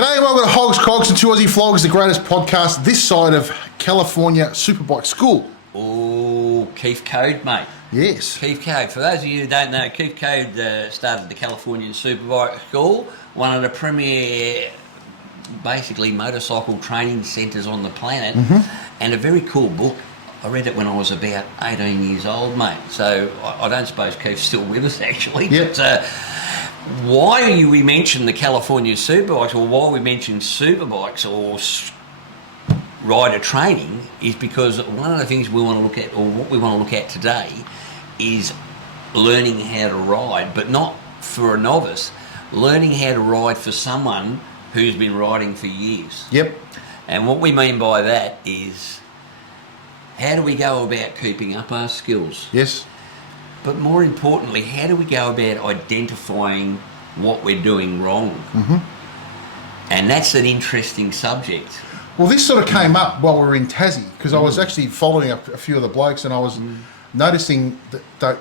G'day and welcome to Hogs, Cogs and Two Aussie Flogs, the greatest podcast this side of California Superbike School. Oh, Keith Code, mate. Yes. Keith Code. For those of you who don't know, Keith Code started the Californian Superbike School, one of the premier, basically, motorcycle training centres on the planet, and a very cool book. I read it when I was about 18 years old, mate. So I don't suppose Keith's still with us, actually. Yep. But why we mention the California Superbikes, or why we mention superbikes or rider training, is because one of the things we want to look at, or what we want to look at today, is learning how to ride, but not for a novice, learning how to ride for someone who's been riding for years. Yep. And what we mean by that is, how do we go about keeping up our skills? Yes. But more importantly, how do we go about identifying what we're doing wrong? And that's an interesting subject. Well, this sort of came up while we were in Tassie, because I was actually following up a few of the blokes, and I was noticing that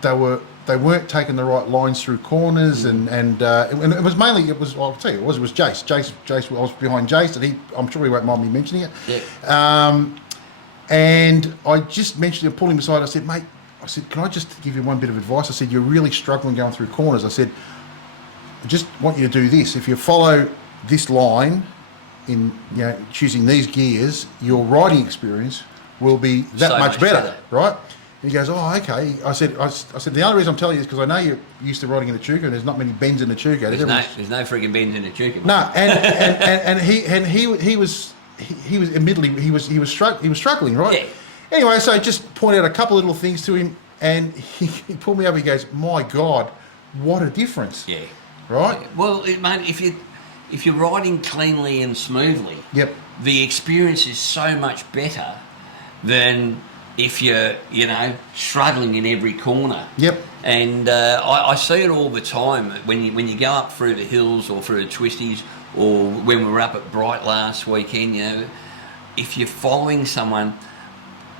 they weren't taking the right lines through corners, and it was mainly, I'll tell you, it was Jace. Jace, I was behind Jace, and I'm sure he won't mind me mentioning it. Yeah. And I just mentioned, pulled him aside. I said, mate, can I just give you one bit of advice? I said, you're really struggling going through corners. I said, I just want you to do this. If you follow this line in, choosing these gears, your riding experience will be that much better, right? And he goes, oh, okay. I said, the only reason I'm telling you is because I know you're used to riding in a Trikke, and there's not many bends in a Trikke. There's no frigging bends in a Trikke. No, and he was admittedly he was struggling, right? Yeah. Anyway, so I just pointed out a couple of little things to him, and he pulled me up. He goes, my God, what a difference! Yeah. Right. Well, mate, if you're riding cleanly and smoothly, Yep. the experience is so much better than if you're, struggling in every corner. Yep. And I see it all the time when you go up through the hills or through the twisties, or when we were up at Bright last weekend. If you're following someone,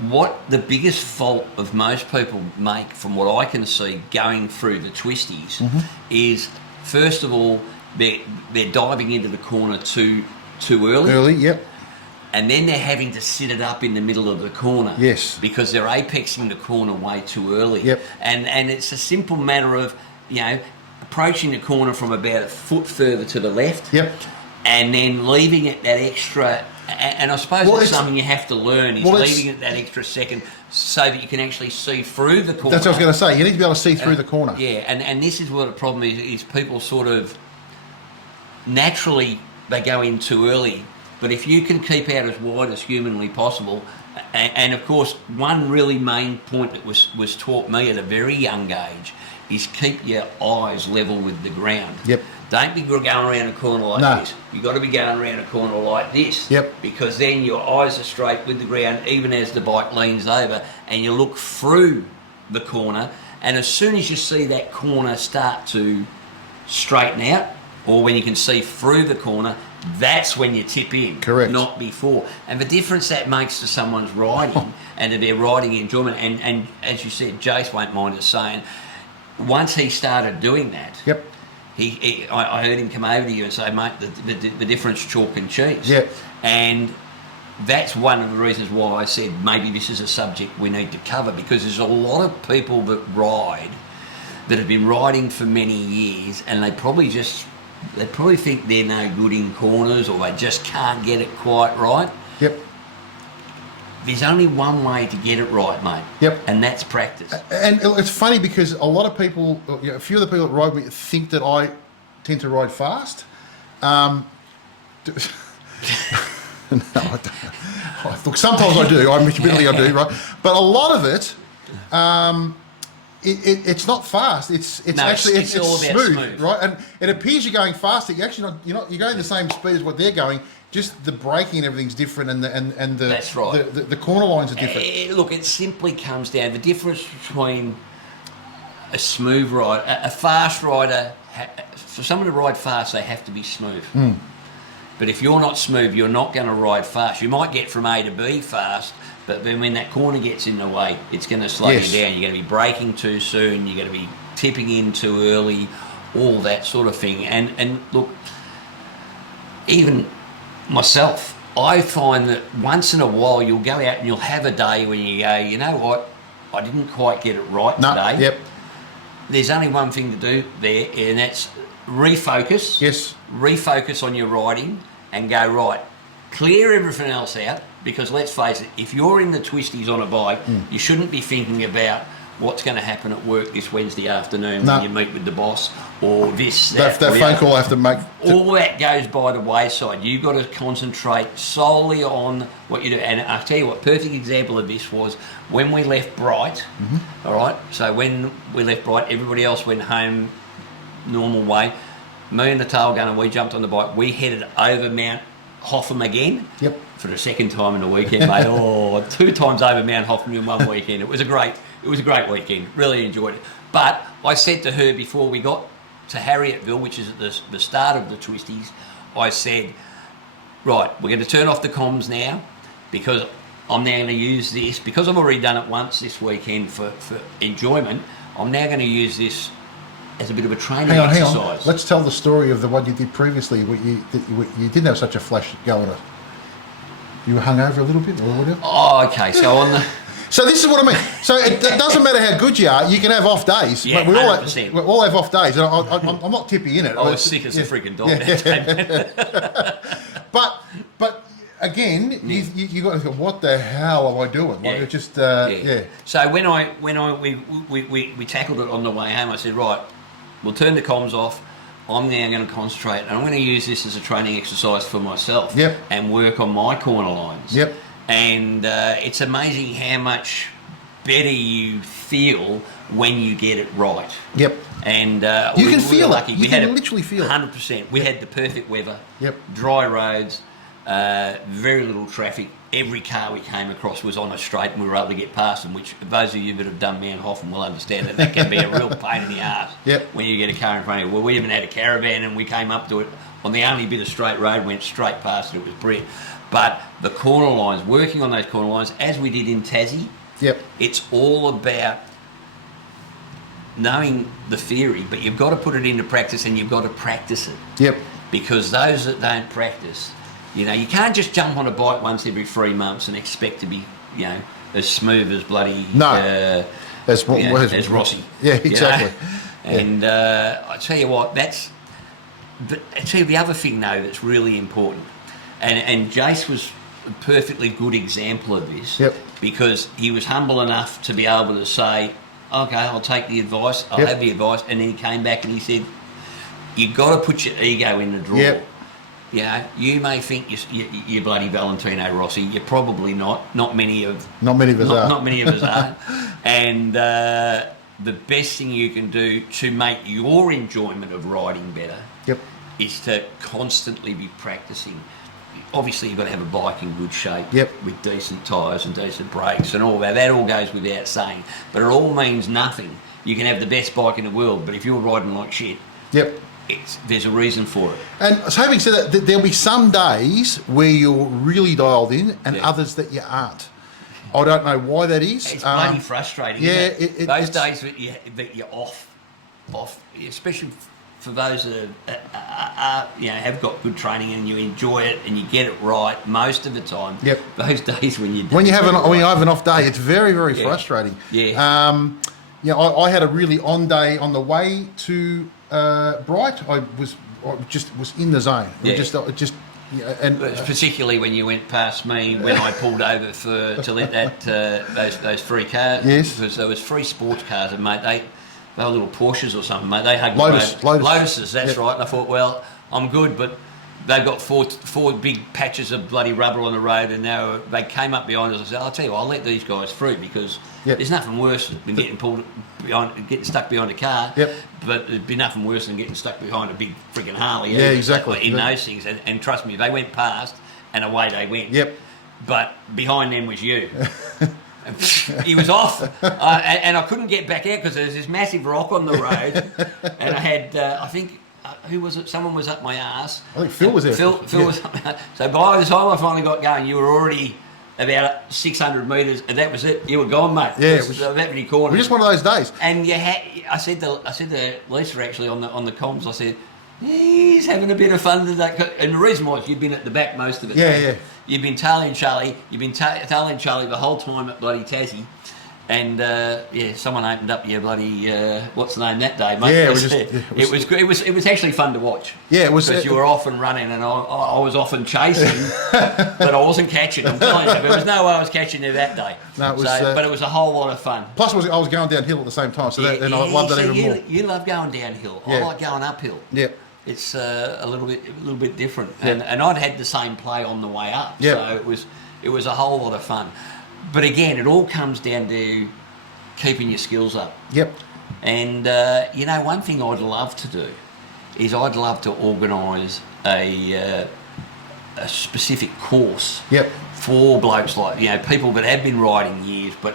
what the biggest fault of most people make, from what I can see going through the twisties, is, first of all, they're diving into the corner too early. Early, yep. And then they're having to sit it up in the middle of the corner. Yes. Because they're apexing the corner way too early. Yep. And it's a simple matter of, approaching the corner from about a foot further to the left. Yep. And then leaving it that extra, and I suppose it's something you have to learn, is leaving it that extra second so that you can actually see through the corner. That's what I was going to say. You need to be able to see through the corner. Yeah, and this is what the problem is people sort of, naturally, they go in too early. But if you can keep out as wide as humanly possible, and of course, one really main point that was taught me at a very young age is keep your eyes level with the ground. Yep. Don't be going around a corner like this. You've got to be going around a corner like this. Yep. Because then your eyes are straight with the ground, even as the bike leans over, and you look through the corner. And as soon as you see that corner start to straighten out, or when you can see through the corner, that's when you tip in. Correct. Not before. And the difference that makes to someone's riding and to their riding enjoyment, and as you said, Jace won't mind us saying, once he started doing that, Yep. I heard him come over to you and say, mate, the difference chalk and cheese. Yep. And that's one of the reasons why I said maybe this is a subject we need to cover, because there's a lot of people that ride, that have been riding for many years, and they probably think they're no good in corners, or they just can't get it quite right. Yep. There's only one way to get it right, mate. Yep. And that's practice. And it's funny because a lot of people, a few of the people that ride with me think that I tend to ride fast. No, I don't. Look, sometimes I do. Admittedly, I do, right? But a lot of it, it's not fast. It's all about smooth, right? And it appears you're going faster. You're going the same speed as what they're going. Just the braking and everything's different, and the That's right. the corner lines are different. Look, it simply comes down, the difference between a smooth rider, a fast rider. For someone to ride fast, they have to be smooth. But if you're not smooth, you're not going to ride fast. You might get from A to B fast, but then when that corner gets in the way, it's going to slow you down. You're going to be braking too soon. You're going to be tipping in too early, all that sort of thing. And look, even myself, I find that once in a while you'll go out and you'll have a day when you go, you know what, I didn't quite get it right today. Yep. There's only one thing to do there, and that's refocus. Yes. Refocus on your riding and go, right, clear everything else out, because let's face it, if you're in the twisties on a bike, you shouldn't be thinking about what's going to happen at work this Wednesday afternoon when you meet with the boss, or this, That phone call I have to make. All that goes by the wayside. You've got to concentrate solely on what you do. And I'll tell you what, perfect example of this was when we left Bright, all right? So when we left Bright, everybody else went home normal way. Me and the tail gunner, we jumped on the bike. We headed over Mount Hotham again. Yep. For the second time in the weekend, mate. Oh, 2 times over Mount Hotham in one weekend. It was a great weekend. Really enjoyed it. But I said to her before we got to Harrietville, which is at the start of the twisties, I said, right, we're going to turn off the comms now, because I'm now going to use this, because I've already done it once this weekend for enjoyment. I'm now going to use this as a bit of a training exercise. Hang on. Let's tell the story of the one you did previously. You didn't have such a flash going. You were hungover a little bit, or whatever. Oh, okay. So on the. So this is what I mean. So it doesn't matter how good you are, you can have off days. Yeah, we 100%. all have off days, and I'm not tippy in it. I was sick as a freaking dog that day. But again, you got to go, what the hell am I doing? Like, it just So when we tackled it on the way home, I said, right, we'll turn the comms off. I'm now going to concentrate, and I'm going to use this as a training exercise for myself. Yep. And work on my corner lines. Yep. And it's amazing how much better you feel when you get it right. Yep. And you can feel it. We had literally feel it. 100%. We had the perfect weather. Yep. Dry roads, very little traffic. Every car we came across was on a straight, and we were able to get past them, which those of you that have done Mount Hotham will understand that can be a real pain in the arse. Yep. When you get a car in front of you. Well, we even had a caravan, and we came up to it on the only bit of straight road, went straight past it. It was brilliant. But the corner lines, working on those corner lines, as we did in Tassie, it's all about knowing the theory, but you've got to put it into practice, and you've got to practice it. Yep. Because those that don't practice, you know, you can't just jump on a bike once every 3 months and expect to be, you know, as smooth as bloody as Rossi. Yeah, exactly. You know? And I tell you what, but I tell you the other thing though that's really important, and Jace was a perfectly good example of this, because he was humble enough to be able to say, okay, I'll take the advice, I'll have the advice, and then he came back and he said, you've got to put your ego in the drawer. Yep. You know, you may think you're bloody Valentino Rossi. You're probably not. Not many of us are. Not many of us are. And the best thing you can do to make your enjoyment of riding better is to constantly be practicing. Obviously, you've got to have a bike in good shape with decent tyres and decent brakes and all that. That all goes without saying. But it all means nothing. You can have the best bike in the world, but if you're riding like shit, there's a reason for it. And so having said that, there'll be some days where you're really dialed in and others that you aren't. I don't know why that is. It's bloody frustrating, isn't it? Those days that you're off, especially for those that have got good training and you enjoy it and you get it right most of the time. Those days when you have an off day, it's very, very frustrating. I had a really on day on the way to Bright. I was in the zone. And particularly when you went past me when I pulled over to let those free cars. Yes. Because there was free sports cars, and mate, they were little Porsches or something, mate. They hugged Lotuses. That's right. And I thought, well, I'm good, but they've got four big patches of bloody rubber on the road, and now they came up behind us. I said, I'll tell you what, I'll let these guys through, because there's nothing worse than getting stuck behind a car. But there'd be nothing worse than getting stuck behind a big freaking Harley. Exactly. In those things, and trust me, they went past, and away they went. But behind them was you. He was off, and I couldn't get back out because there was this massive rock on the road, and I had, I think. Who was it? Someone was up my ass. I think Phil was there. Phil was up my ass. So by the time I finally got going, you were already about 600 metres, and that was it. You were gone, mate. It was that many corners. It was just one of those days. And you had, I said to Lisa actually on the comms, I said, He's having a bit of fun today. And the reason was you've been at the back most of it. Yeah. You've been tailing Charlie. You've been tailing Charlie the whole time at bloody Tassie. And someone opened up your bloody what's the name that day, mate? Yeah, it was good. It was actually fun to watch. Yeah, it was because you were often running and I was often chasing, but I wasn't catching. I'm telling you, there was no way I was catching you that day. No, it was, but it was a whole lot of fun. Plus, I was going downhill at the same time, so I loved that even more. You love going downhill. Yeah. I like going uphill. Yeah. It's a little bit different, and I'd had the same play on the way up, so it was a whole lot of fun. But again, it all comes down to keeping your skills up. Yep. And one thing I'd love to do is I'd love to organise a specific course. Yep. For blokes like people that have been riding years, but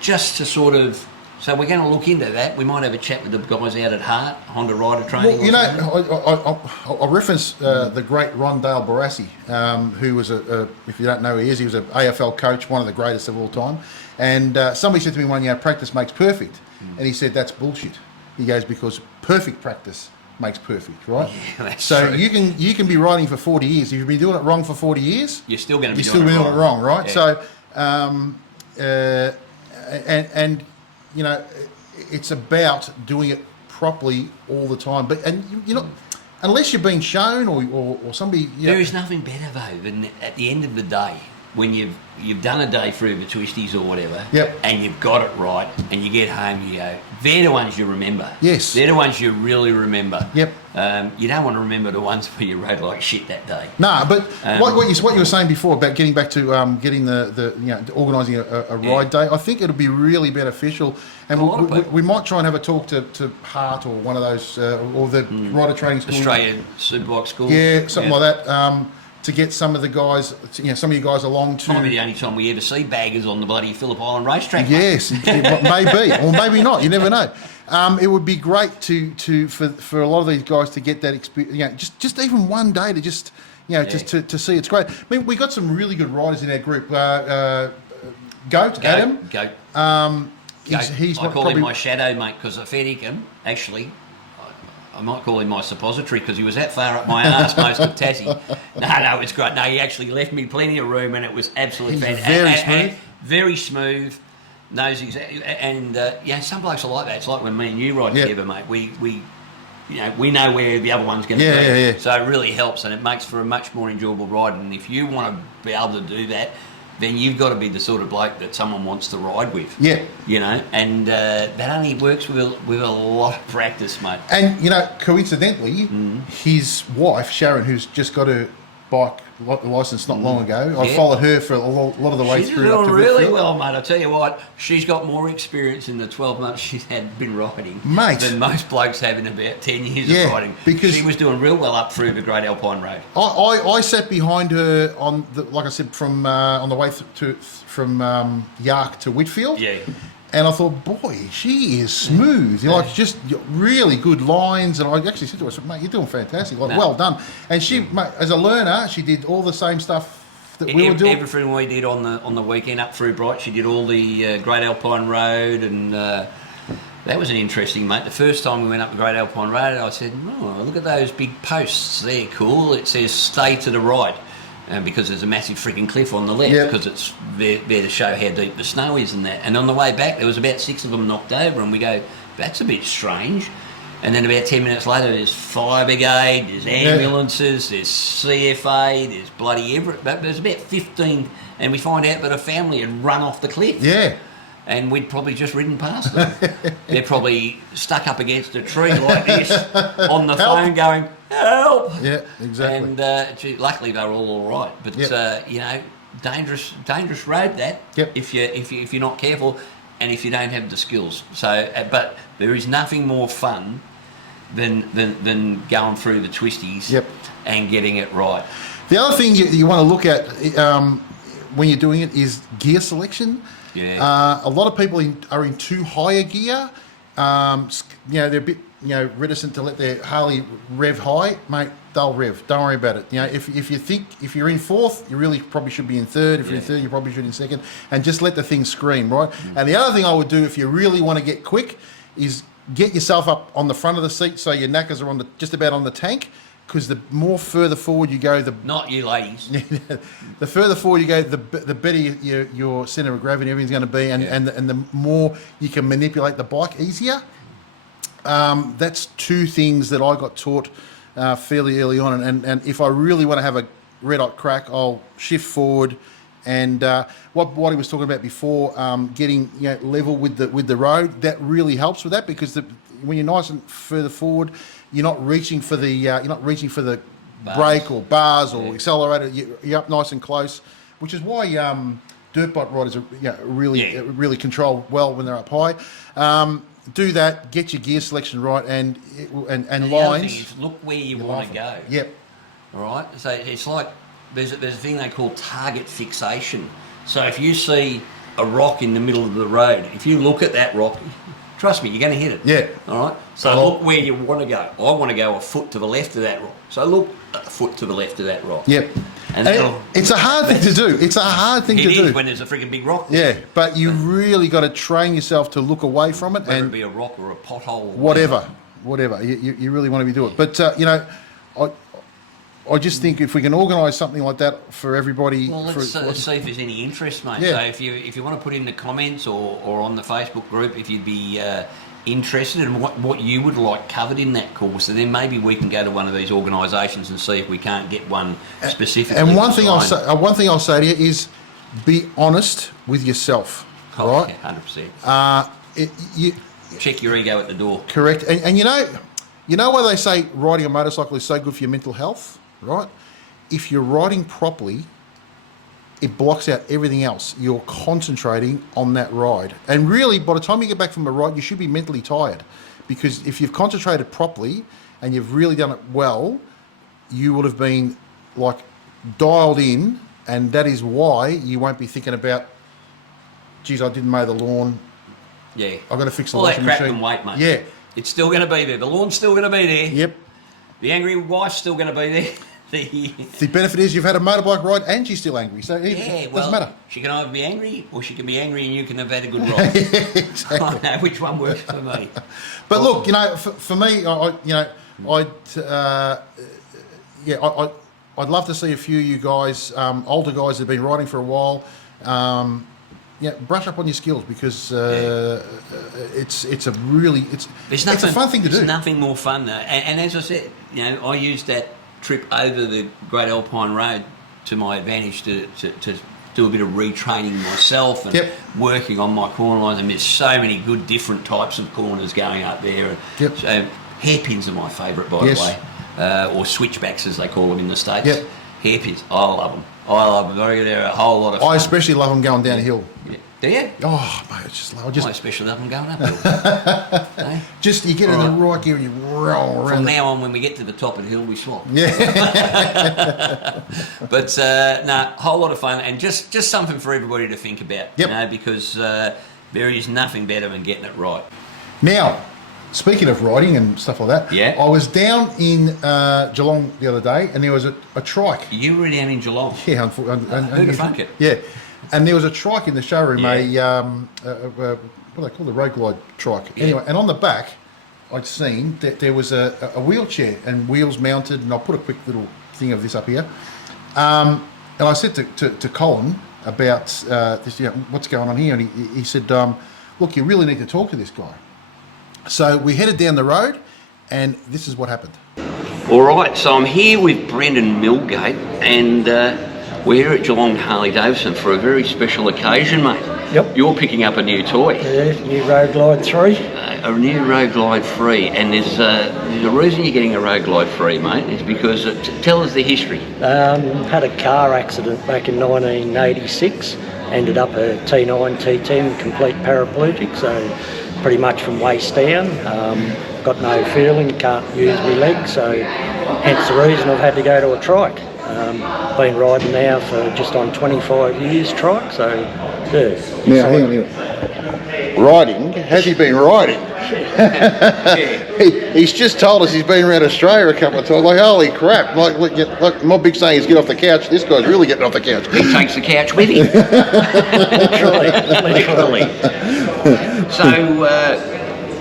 just to sort of. So we're going to look into that. We might have a chat with the guys out at Hart, Honda Rider Training. Well, I reference the great Ron Dale Barassi, who was if you don't know who he is, he was an AFL coach, one of the greatest of all time. And somebody said to me one year, practice makes perfect. And he said, that's bullshit. He goes, because perfect practice makes perfect, right? Yeah, that's so true. you can be riding for 40 years. If you've been doing it wrong for 40 years, you're still going to be doing it wrong, right? Yeah. So, it's about doing it properly all the time. But unless you're being shown or somebody. There is nothing better though than at the end of the day when you've done a day through the twisties or whatever, and you've got it right, and you get home, you go, they're the ones you remember. Yes. They're the ones you really remember. Yep. You don't want to remember the ones where you rode like shit that day. No, but what you were saying before about getting back to getting organising a ride day, I think it'll be really beneficial, and we might try and have a talk to Hart or one of those or the rider training school, Australian Superbike School. Yeah, something like that. To get some of the guys, some of you guys along to. Might be the only time we ever see baggers on the bloody Phillip Island racetrack. Yes, maybe, or maybe not. You never know. It would be great for a lot of these guys to get that experience. Just even one day to just to see. It's great. I mean, we got some really good riders in our group. Goat Adam. Goat. He's I call him my shadow mate because I fed him actually. I might call him my suppository because he was that far up my arse most of Tassie. No, it's great. No, he actually left me plenty of room and it was absolutely fantastic. Very smooth. Knows exactly. And, some blokes are like that. It's like when me and you ride together, mate. We know where the other one's going to be. Yeah. So it really helps and it makes for a much more enjoyable ride. And if you want to be able to do that, then you've got to be the sort of bloke that someone wants to ride with. Yeah. And that only works with a lot of practice, mate. And, coincidentally, his wife, Sharon, who's just got her bike licence not long ago, I followed her for a lot of the way through. She's doing really well, mate. I tell you what, she's got more experience in the 12 months she's been riding than most blokes have in about 10 years of riding. Because she was doing real well up through the Great Alpine Road. I sat behind her on like I said, from on the way from Yark to Whitfield. Yeah. And I thought, boy, she is smooth. Just really good lines. And I actually said to her, mate, you're doing fantastic. Well done. And she, mate, as a learner, she did all the same stuff that we were doing. Everything we did on the weekend up through Bright, she did all the Great Alpine Road. And that was an interesting, mate. The first time we went up the Great Alpine Road, I said, oh, look at those big posts. They're cool. It says stay to the right. Because there's a massive freaking cliff on the left, because it's there to show how deep the snow is and that. And on the way back, there was about 6 of them knocked over, and we go, that's a bit strange. And then about 10 minutes later, there's fire brigade, there's ambulances, there's CFA, there's bloody everything. But there's about 15, and we find out that a family had run off the cliff. Yeah. And we'd probably just ridden past them. They're probably stuck up against a tree like this on the phone going, help! Yeah, exactly. And luckily they were all right. But, dangerous road that if you're not careful and if you don't have the skills. So, but there is nothing more fun than going through the twisties and getting it right. The other thing you want to look at when you're doing it is gear selection. Yeah. A lot of people are in too high a gear. They're a bit reticent to let their Harley rev high, mate. They'll rev. Don't worry about it. If you're in fourth, you really probably should be in third. If you're in third, you probably should be in second, and just let the thing scream, right? And the other thing I would do if you really want to get quick is get yourself up on the front of the seat so your knackers are on just about on the tank, because the more further forward you go, the Not you ladies. the further forward you go, the better your centre of gravity and everything's going to be, and the more you can manipulate the bike easier. That's two things that I got taught fairly early on, and if I really want to have a red hot crack, I'll shift forward. And what he was talking about before, getting level with the road, that really helps with that, because when you're nice and further forward, you're not reaching for the brake or bars or accelerator. You're up nice and close, which is why dirt bike riders are really control well when they're up high. Do that, get your gear selection right, and And the lines. other thing is, look where you want to go. Yep. All right. So it's like there's a thing they call target fixation. So if you see a rock in the middle of the road, if you look at that rock, trust me, you're going to hit it. Yeah. All right. So look where you want to go. I want to go a foot to the left of that rock. So look a foot to the left of that rock. Yep. And it's a hard thing to do. It's a hard thing to do. It is when there's a freaking big rock. Yeah, but you really got to train yourself to look away from it, Whether and it be a rock or a pothole. Or whatever. You really want to be doing it. But I just think if we can organise something like that for everybody. Well, let's see if there's any interest, mate. Yeah. So if you want to put in the comments or on the Facebook group, if you'd be interested in what you would like covered in that course, and then maybe we can go to one of these organisations and see if we can't get one specifically. And one thing I'll say to you is, be honest with yourself. Oh, right? 100%. Check your ego at the door. Correct. And you know why they say riding a motorcycle is so good for your mental health, right? If you're riding properly, it blocks out everything else. You're concentrating on that ride. And really, by the time you get back from a ride, you should be mentally tired. Because if you've concentrated properly and you've really done it well, you would have been dialed in, and that is why you won't be thinking about, geez, I didn't mow the lawn. Yeah. I've got to fix the all washing that crap machine. can wait, mate. Yeah. It's still going to be there. The lawn's still going to be there. Yep. The angry wife's still going to be there. The benefit is you've had a motorbike ride and she's still angry, so it doesn't matter. She can either be angry or she can be angry and you can have had a good ride. Exactly. I know which one works for me. But look, for me, I'd love to see a few of you guys, older guys that have been riding for a while, brush up on your skills, because it's a fun thing to do. There's nothing more fun though. And as I said, I used that trip over the Great Alpine Road to my advantage to do a bit of retraining myself and working on my corner lines. And there's so many good different types of corners going up there. Yep. So hairpins are my favourite, by the way, or switchbacks as they call them in the States. Yep. Hairpins, I love them. They're a whole lot of fun. I especially love them going downhill. Yeah. Do you? Oh, mate, I especially love them going uphill. Eh? Just you get in the right gear and you roll around. From now on, when we get to the top of the hill, we swap. Yeah. But whole lot of fun, and just something for everybody to think about. Yep. Because there is nothing better than getting it right. Now, speaking of riding and stuff like that, I was down in Geelong the other day, and there was a trike. You were down in Geelong? Yeah, unfortunately. Who'd have thunk it? Yeah. And there was a trike in the showroom, what do they call the road glide trike? Yeah. Anyway, and on the back, I'd seen that there was a wheelchair and wheels mounted, and I'll put a quick little thing of this up here. And I said to Colin about this, what's going on here, and he said, look, you really need to talk to this guy. So we headed down the road, and this is what happened. All right, so I'm here with Brendan Milgate, and we're here at Geelong Harley-Davidson for a very special occasion, mate. Yep. You're picking up a new toy. Yeah, new Road Glide 3. A new Road Glide 3, and there's a reason you're getting a Road Glide 3, mate, is because, tell us the history. Had a car accident back in 1986, ended up a T9, T10, complete paraplegic, so pretty much from waist down. Got no feeling, can't use my legs, so hence the reason I've had to go to a trike. Been riding now for just on 25 years trike, so yeah. Now, hang on. Riding? Has he been riding? He's just told us he's been around Australia a couple of times. Like, holy crap. Like my big saying is get off the couch. This guy's really getting off the couch. He takes the couch with him. Literally. So,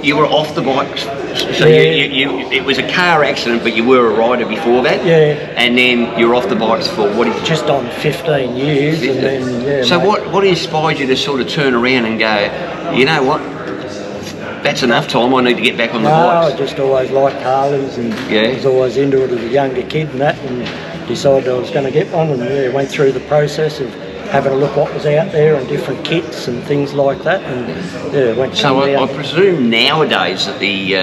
you were off the bike, so Yeah. it was a car accident, but you were a rider before that. Yeah. And then you're off the bikes for what? Just on 15 years, and then yeah. So mate. what inspired you to sort of turn around and go, you know what? That's enough time. I need to get back on the bikes. I just always liked Harleys, and was always into it as a younger kid and that, and decided I was going to get one, and went through the process of having a look what was out there and different kits and things like that, and went. So I presume nowadays that the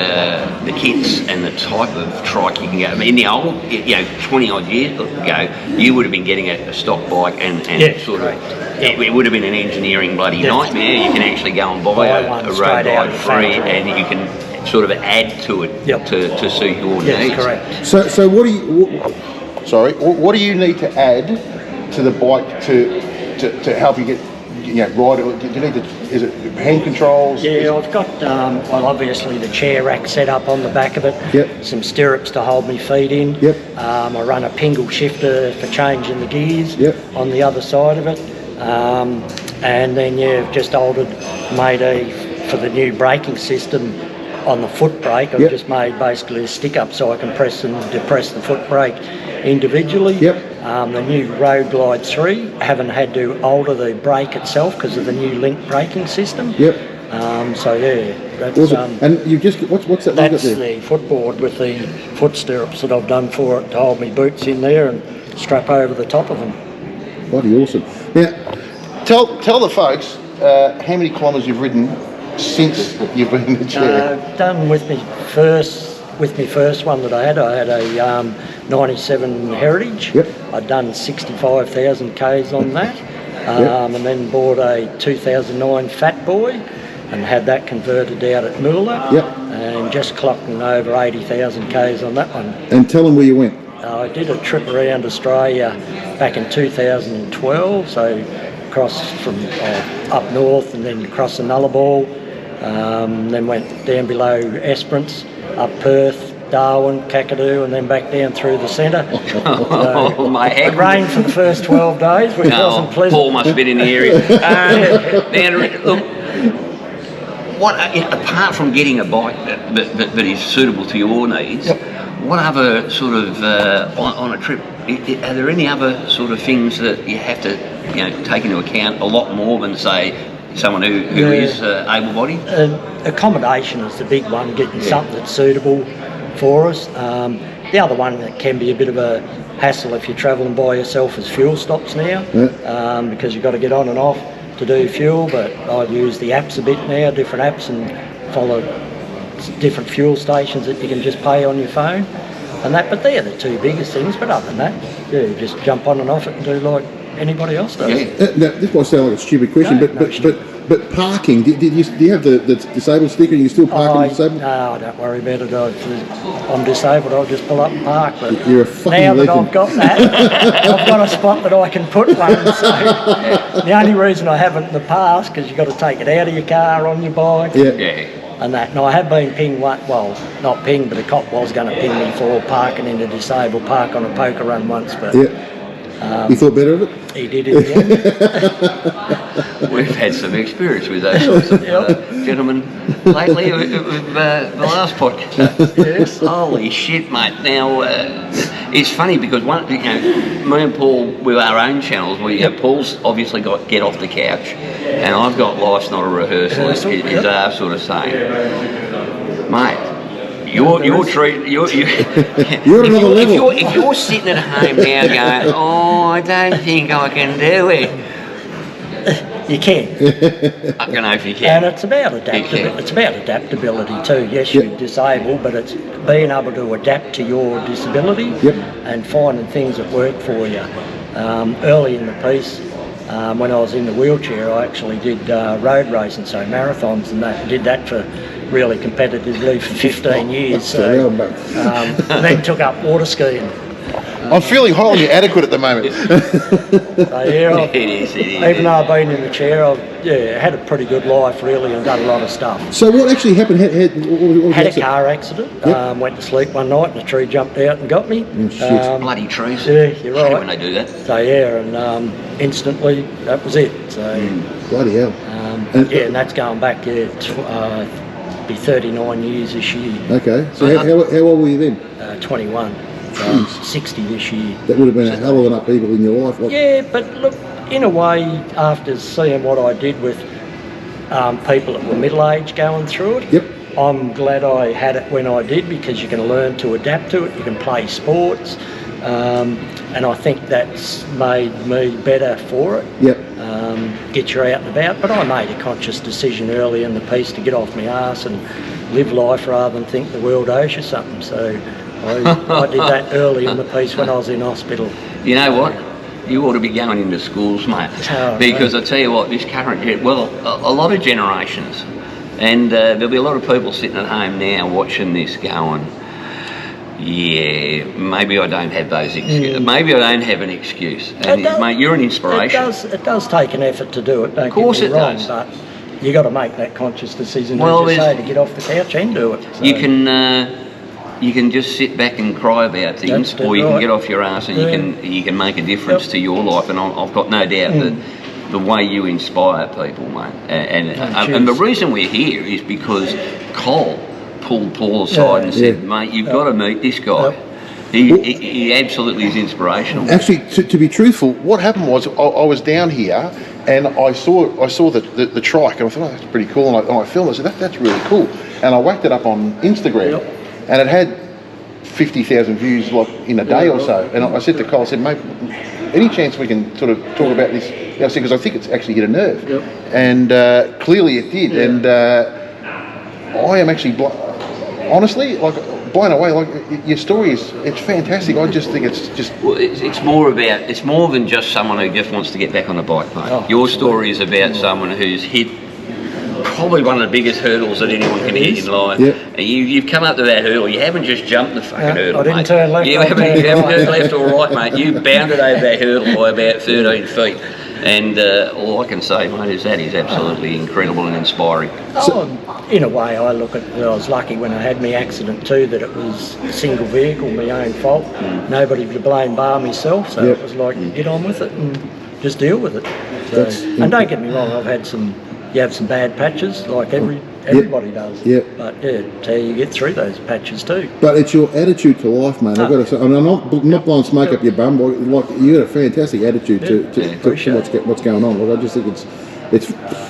kits and the type of trike you can go. I mean, in the old, 20 odd years ago, you would have been getting a stock bike and sort of. It would have been an engineering bloody nightmare. You can actually go and buy a road bike free, and you can sort of add to it to suit your needs. Yes, correct. So what do you? What do you need to add to the bike to help you get ride it? Do you need is it hand controls? Yeah, I've got obviously the chair rack set up on the back of it. Yep. Some stirrups to hold my feet in. Yep. I run a pingle shifter for changing the gears. Yep. On the other side of it. And then I've just made for the new braking system on the foot brake. I've just made basically a stick up so I can press and depress the foot brake individually. Yep. The new Road Glide 3, haven't had to alter the brake itself because of the new link braking system. Yep. That's awesome. And you've just what's that? That's the footboard with the foot stirrups that I've done for it to hold my boots in there and strap over the top of them. Bloody awesome. Now, tell the folks how many kilometres you've ridden since you've been in the chair. I've done with my first one that I had a 97 Heritage. Yep. I'd done 65,000 Ks on that, and then bought a 2009 Fat Boy and had that converted out at Moolah. Yep. And just clocking over 80,000 Ks on that one. And tell them where you went. I did a trip around Australia back in 2012, so across from up north and then across the Nullarbor, then went down below Esperance, up Perth, Darwin, Kakadu, and then back down through the centre. It rained for the first 12 days, which wasn't pleasant. Paul must have been in the area. Now, look, apart from getting a bike that is suitable to your needs, what other sort of on a trip? Are there any other sort of things that you have to take into account a lot more than say someone who is able-bodied? Accommodation is the big one. Getting something that's suitable for us. The other one that can be a bit of a hassle if you're travelling by yourself is fuel stops now, because you've got to get on and off to do fuel. But I use the apps a bit now, different apps, and follow different fuel stations that you can just pay on your phone and that. But they're the two biggest things. But other than that, you just jump on and off it and do like anybody else does. Now, this might sound like a stupid question, but parking. Do you have the disabled sticker? Are you still parking disabled? No, don't worry about it. I'm disabled. I'll just pull up and park. But you're a fucking now legend. that I've got that, I've got a spot that I can put one. So the only reason I haven't in the past because you've got to take it out of your car on your bike. And that. And I have been pinged, well, not pinged, but a cop was going to ping me for parking in a disabled park on a poker run once. But you thought better of it? He did in the end. We've had some experience with those sorts of gentlemen lately with the last podcast. Yes. Holy shit, mate. Now, it's funny because me and Paul, with our own channels, Paul's obviously got Get Off the Couch, and I've got Life's Not a Rehearsal, is our sort of saying. Mate, you're another level. If you're sitting at home now going, I don't think I can do it. You can. I don't know if you can. And it's about adaptability. It's about adaptability too. Yes, you're disabled, but it's being able to adapt to your disability and finding things that work for you. Early in the piece, when I was in the wheelchair, I actually did road racing, so marathons and that. Did that for really competitively for 15 years. So, and then took up water skiing. I'm feeling wholly inadequate at the moment. So, it is. Even though I've been in the chair, I've had a pretty good life really and done a lot of stuff. So what actually happened? Had a car accident. Went to sleep one night and a tree jumped out and got me. Bloody trees. Yeah, you're right. I hate when they do that. So and instantly that was it. So bloody hell. and that's going back be 39 years this year. Okay. So how old were you then? 21. So 60 this year. That would have been a hell of an upheaval in your life. Yeah, but look, in a way, after seeing what I did with people that were middle-aged going through it, Yep. I'm glad I had it when I did, because you can learn to adapt to it, you can play sports, and I think that's made me better for it. Yep. Get you out and about. But I made a conscious decision early in the piece to get off my arse and live life rather than think the world owes you something. So I did that early in the piece when I was in hospital. You know what? You ought to be going into schools, mate. Oh, because I tell you what, this current a lot of generations, and there'll be a lot of people sitting at home now watching this going, yeah, maybe I don't have those excuses. Maybe I don't have an excuse. And mate, you're an inspiration. It does take an effort to do it, don't Of course get me it wrong, does. but you got to make that conscious decision, Well, as you say, to get off the couch and do it. So. You can just sit back and cry about things, That's or you right. can get off your ass and you can make a difference to your life. And I've got no doubt that the way you inspire people, mate. And the reason we're here is because Cole pulled Paul aside and said, "Mate, you've got to meet this guy. He absolutely is inspirational." Actually, to be truthful, what happened was I was down here and I saw the trike, and I thought, oh, that's pretty cool. And I filmed it. I said, that's really cool. And I whacked it up on Instagram, and it had 50,000 views like in a day or so. And I said to Cole, I said, mate, any chance we can sort of talk about this? I said, because I think it's actually hit a nerve, and clearly it did. And I am actually honestly blown away. Like, your story it's fantastic. I just think it's just... Well, it's more than just someone who just wants to get back on a bike, mate. Your story is about someone who's hit probably one of the biggest hurdles that anyone can hit in life. And you've come up to that hurdle. You haven't just jumped the fucking hurdle, I didn't mate. turn left. You haven't turned left or right, mate. You bounded over that hurdle by about 13 feet. And all I can say, mate, is that is absolutely incredible and inspiring. In a way, I look at it, I was lucky when I had my accident too, that it was a single vehicle, my own fault. Nobody to blame bar myself, so it was like, get on with it and just deal with it. So, and don't get me wrong, you have some bad patches, like everybody does. But it's how you get through those patches too. But it's your attitude to life, mate. I've got to say, I'm not blowing smoke up your bum. Like, you got a fantastic attitude to what's going on. Like, I just think it's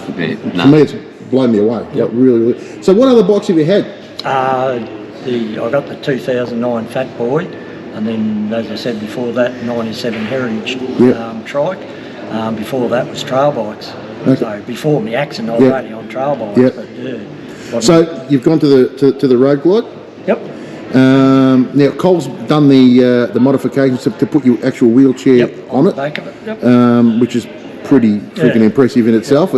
for me, it's blown me away. Like, really, really. So, what other bikes have you had? I got the 2009 Fat Boy, and then, as I said before that, 97 Heritage Trike. Before that was trail bikes. Okay. So before my accident, I was only on trail bikes. But, so you've gone to the road glide. Yep. Now Cole's done the modifications to put your actual wheelchair on it, back of it. which is pretty freaking impressive in itself.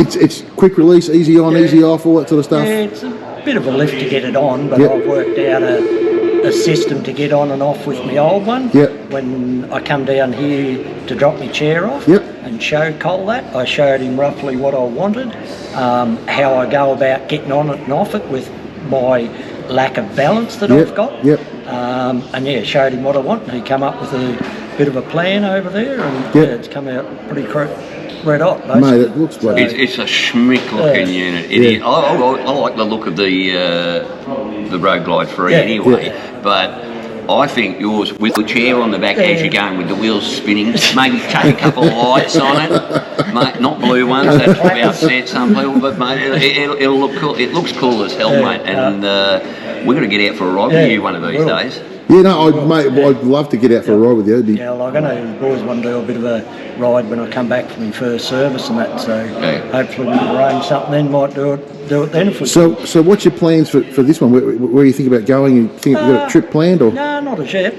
It's quick release, easy on, easy off, all that sort of stuff. Yeah, it's a bit of a lift to get it on, but I've worked out a system to get on and off with my old one. When I come down here to drop my chair off and show Cole that, I showed him roughly what I wanted, how I go about getting on it and off it with my lack of balance that I've got. And showed him what I want, and he come up with a bit of a plan over there, and it's come out pretty red hot. Basically. Mate, it looks great. It's a schmick looking unit. I like the look of the Road Glide 3 anyway, but I think yours with the chair on the back as you're going with the wheels spinning, maybe take a couple of lights on it, mate, not blue ones, that probably upset some people, but mate, it'll look cool. It looks cool as hell, mate, and we're going to get out for a ride with you one of these days. Yeah, no, I'd love to get out for a ride with you. Well, I know the boys want to do a bit of a ride when I come back from my first service and that, so hopefully we'll arrange something then, might do it then. So what's your plans for this one? Where you think about going? You think you've got a trip planned? Or? No, not as yet,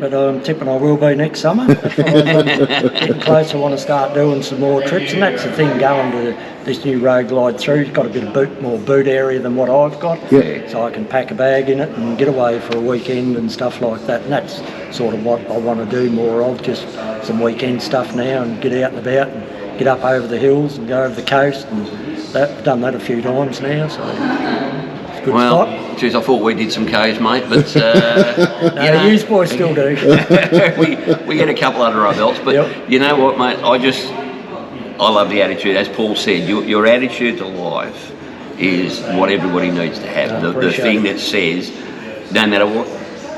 but I'm tipping I will be next summer. Getting close, I want to start doing some more trips, and that's the thing, going to this new Road Glide through. It's got a bit of more boot area than what I've got, so I can pack a bag in it and get away for a weekend and stuff like that, and that's sort of what I want to do more of, just some weekend stuff now, and get out and about and get up over the hills and go over the coast, and I've done that a few times now, so it's a good spot. Geez, I thought we did some Ks, mate, but no, you boys still do. we get a couple under our belts, but you know what, mate, I love the attitude. As Paul said, your attitude to life is what everybody needs to have. The thing that says, no matter what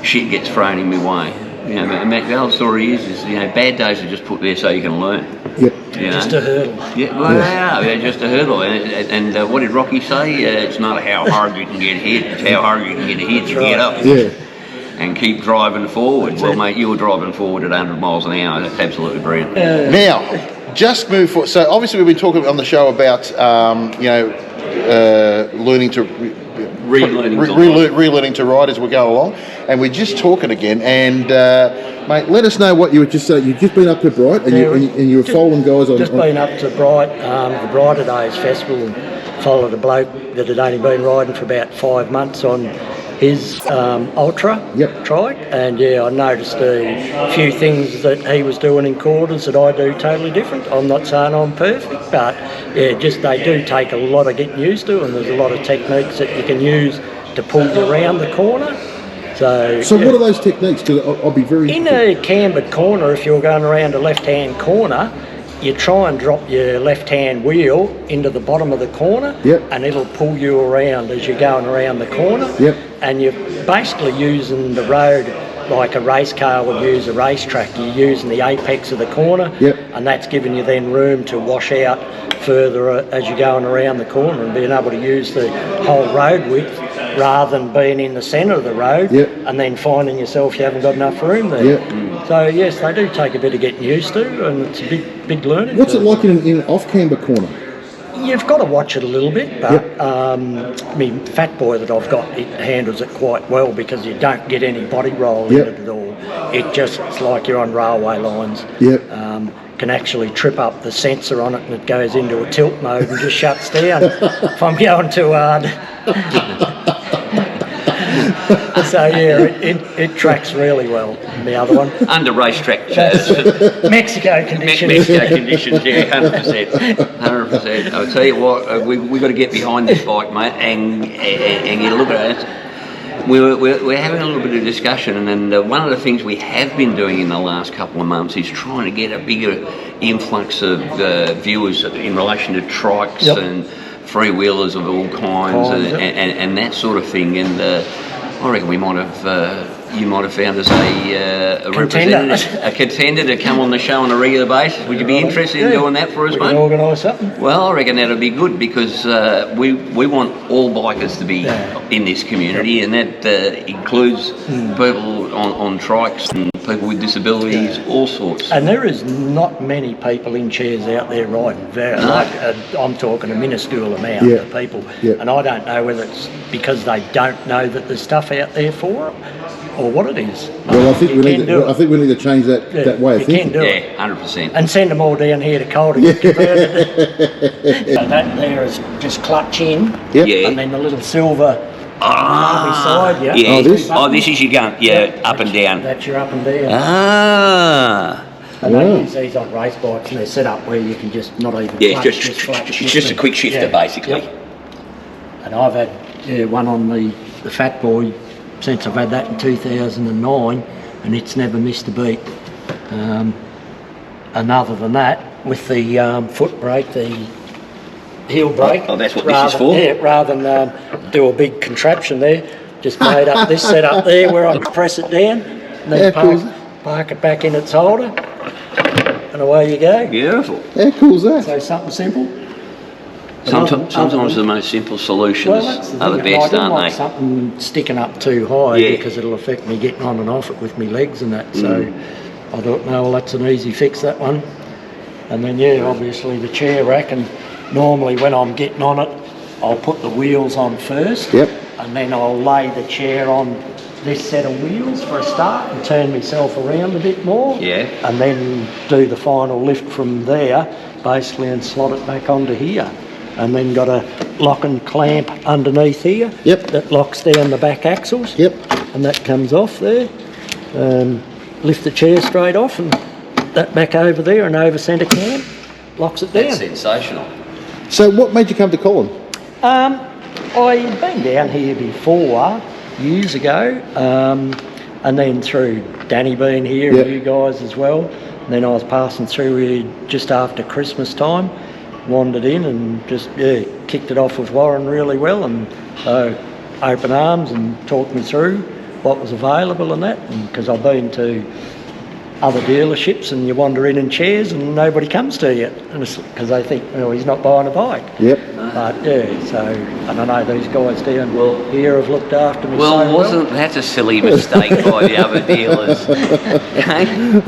shit gets thrown in my way. You know, and the whole story is you know, bad days are just put there so you can learn. Yep. You know? Just a hurdle. Yeah, well, they're just a hurdle. And what did Rocky say? It's not how hard you can get hit, it's how hard you can get hit to get up. Yeah. And keep driving forward. Well, mate, you're driving forward at 100 miles an hour. That's absolutely brilliant. Now, just move forward. So obviously we've been talking on the show about, learning to... Relearning to ride as we go along. And we're just talking again. And, mate, let us know what you were just saying. You've just been up to Bright and you were following guys on... Just been up to Bright, the Brighter Days Festival, and followed a bloke that had only been riding for about 5 months on his Ultra trike, and I noticed a few things that he was doing in quarters that I do totally different. I'm not saying I'm perfect, but just they do take a lot of getting used to, and there's a lot of techniques that you can use to pull you around the corner. So what are those techniques? Because I'll be very in a cambered corner, if you're going around a left-hand corner, you try and drop your left-hand wheel into the bottom of the corner, and it'll pull you around as you're going around the corner. And you're basically using the road like a race car would use a racetrack. You're using the apex of the corner, and that's giving you then room to wash out further as you're going around the corner and being able to use the whole road width rather than being in the centre of the road and then finding yourself you haven't got enough room there. So yes, they do take a bit of getting used to, and it's a big learning. What's it like in an off-camber corner? You've got to watch it a little bit, but I mean, Fat Boy that I've got, it handles it quite well because you don't get any body roll in it at all. It's like you're on railway lines. Can actually trip up the sensor on it and it goes into a tilt mode and just shuts down if I'm going too hard. So it tracks really well. The other one under racetrack Mexico conditions. Mexico conditions, 100%. I'll tell you what, we got to get behind this bike, mate, and get a look at it. We're having a little bit of discussion, and one of the things we have been doing in the last couple of months is trying to get a bigger influx of viewers in relation to trikes and freewheelers of all kinds and that sort of thing. And I reckon we might have you might have found us a representative, a contender to come on the show on a regular basis. Would you be interested in doing that for us, mate? We can organise something. Well, I reckon that'd be good because we want all bikers to be in this community, and that includes people on trikes and people with disabilities, all sorts. And there is not many people in chairs out there riding. I'm talking a minuscule amount of people, and I don't know whether it's because they don't know that there's stuff out there for them, or what it is. Well, I think we need to change that way of thinking. Can do it. 100%. And send them all down here to Cold to get converted. So that there is just clutch in, and then the little silver beside you. Yeah. This is your gun. Up and down. That's your up and down. And they use these on race bikes, and they're set up where you can just not even clutch, it's just a quick shifter, basically. And I've had one on the Fat Boy since I've had that in 2009, and it's never missed a beat. And other than that, with the foot brake, the heel brake. Oh, that's what this is for? Yeah, rather than do a big contraption there, just made up this setup there where I can press it down, and then park it back in its holder, and away you go. Beautiful. How cool is that? So something simple. Sometimes the most simple solutions are the best, aren't they? Something sticking up too high because it'll affect me getting on and off it with my legs and that. So I thought, no, well, that's an easy fix, that one. And then obviously the chair rack, and normally when I'm getting on it, I'll put the wheels on first, and then I'll lay the chair on this set of wheels for a start and turn myself around a bit more, and then do the final lift from there, basically, and slot it back onto here. And then got a lock and clamp underneath here that locks down the back axles, and that comes off there. Lift the chair straight off, and that back over there and over centre cam locks it down. That's sensational. So what made you come to Colin? I'd been down here before years ago, And then through Danny being here Yep. and you guys as well. And then I was passing through here just after Christmas time, wandered in and just kicked it off with Warren really well, and so open arms and talked me through what was available and that. And because I've been to other dealerships and you wander in chairs and nobody comes to you, because they think, well, he's not buying a bike. Yep. But so and I know these guys down here have looked after me Well, so wasn't that a silly mistake by the other dealers?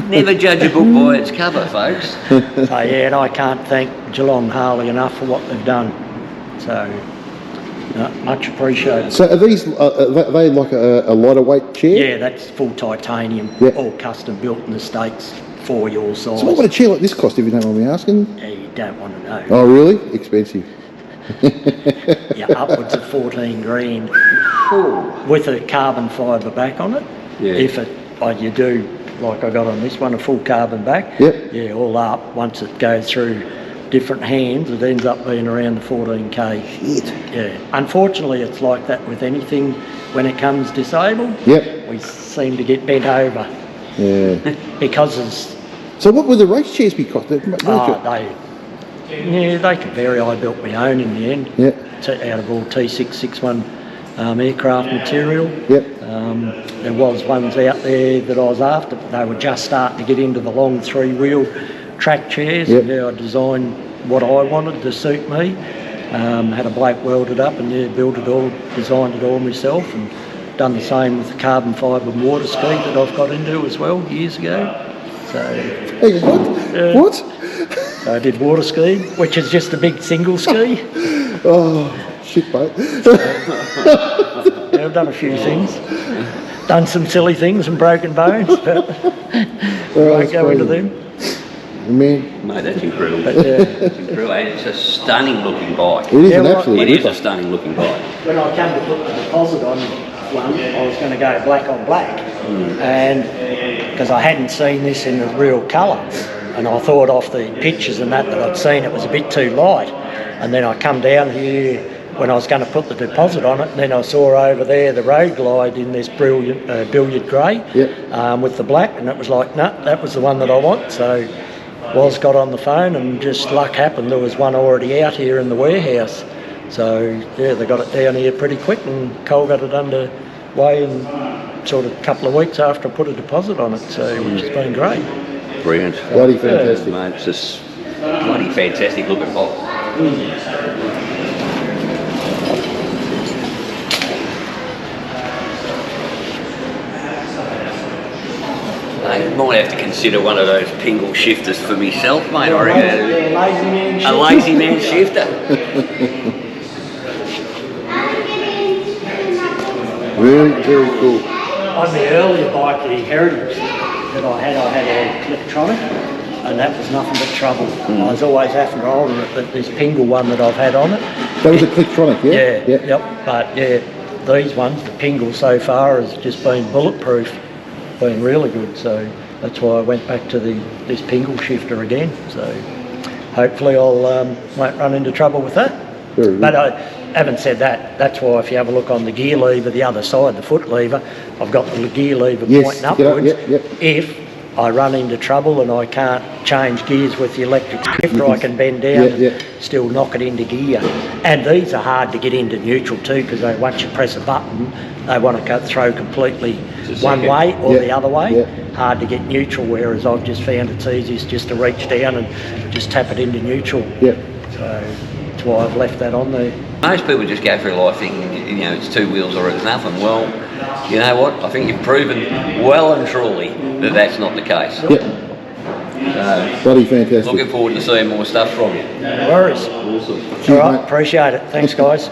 Never judge a book by its cover, folks. So and I can't thank Geelong Harley enough for what they've done. So much appreciated. So are these, are they like a lighter weight chair? Yeah, that's full titanium, Yeah. all custom built in the States for your size. So what would a chair like this cost, if you don't mind me asking? Yeah, you don't want to know. Oh, really? Expensive. Yeah, upwards of 14 grand with a carbon fibre back on it. Yeah. If you do, like I got on this one, a full carbon back. Yep. Yeah, all up, once it goes through different hands, it ends up being around the 14k. Shit. Yeah. Unfortunately, it's like that with anything when it comes disabled. Yep. We seem to get bent over Yeah. because it's So what would the race chairs be cost? they can vary. I built my own in the end. Yep. Out of all T661 aircraft material. Yep. There was ones out there that I was after, but they were just starting to get into the long 3-wheel track chairs. Yep. And I designed what I wanted to suit me. Had a bloke welded up and built it all, designed it all myself, and done the same with the carbon fibre water ski that I've got into as well years ago. So Hey, what? What? so I did water ski, which is just a big single ski. Oh, shit, mate. Yeah, I've done a few things. Done some silly things and broken bones, but won't go into them. Man, Mate, that's incredible. But It's incredible. And it's a stunning looking bike. it is Yeah, an well, absolute It is ripper. a stunning looking bike. when I came to put the deposit on one, I was going to go black on black, and because I hadn't seen this in the real colour, and I thought off the pictures and that I'd seen it was a bit too light, and then I come down here when I was going to put the deposit on it, and then I saw over there the Road Glide in this brilliant billiard grey with the black, and it was like, no, that was the one that I want. So got on the phone, and just luck happened, there was one already out here in the warehouse. So yeah, they got it down here pretty quick, and Cole got it underway in sort of a couple of weeks after I put a deposit on it, so which has been great. Brilliant. Bloody fantastic. Mate, it's just bloody fantastic looking bike. I might have to consider one of those Pingle shifters for myself, mate. I reckon a lazy man shifter. Very, very cool. On the earlier bike, the Heritage that I had an electronic, and that was nothing but trouble. I was always having to alter it, but this Pingle one that I've had on it, That was a Clictronic, yeah? yep. But yeah, these ones, the Pingle so far has just been bulletproof, been really good. So that's why I went back to this Pingle shifter again. So hopefully I'll won't run into trouble with that. Very good. But I haven't said that. That's why if you have a look on the gear lever, the other side, the foot lever, I've got the gear lever Yes, pointing stick it up, upwards. yep. If I run into trouble and I can't change gears with the electric shifter, I can bend down and still knock it into gear. And these are hard to get into neutral too, because once you press a button, they want to throw completely one way or the other way. Hard to get neutral, whereas I've just found it's easiest just to reach down and just tap it into neutral. Yep. So that's why I've left that on there. Most people just go through life thinking, it's two wheels or it's nothing. Well, you know what? I think you've proven well and truly that that's not the case. Yep. Bloody fantastic. Looking forward to seeing more stuff from you. No worries. Awesome. All right, appreciate it. Thanks, guys.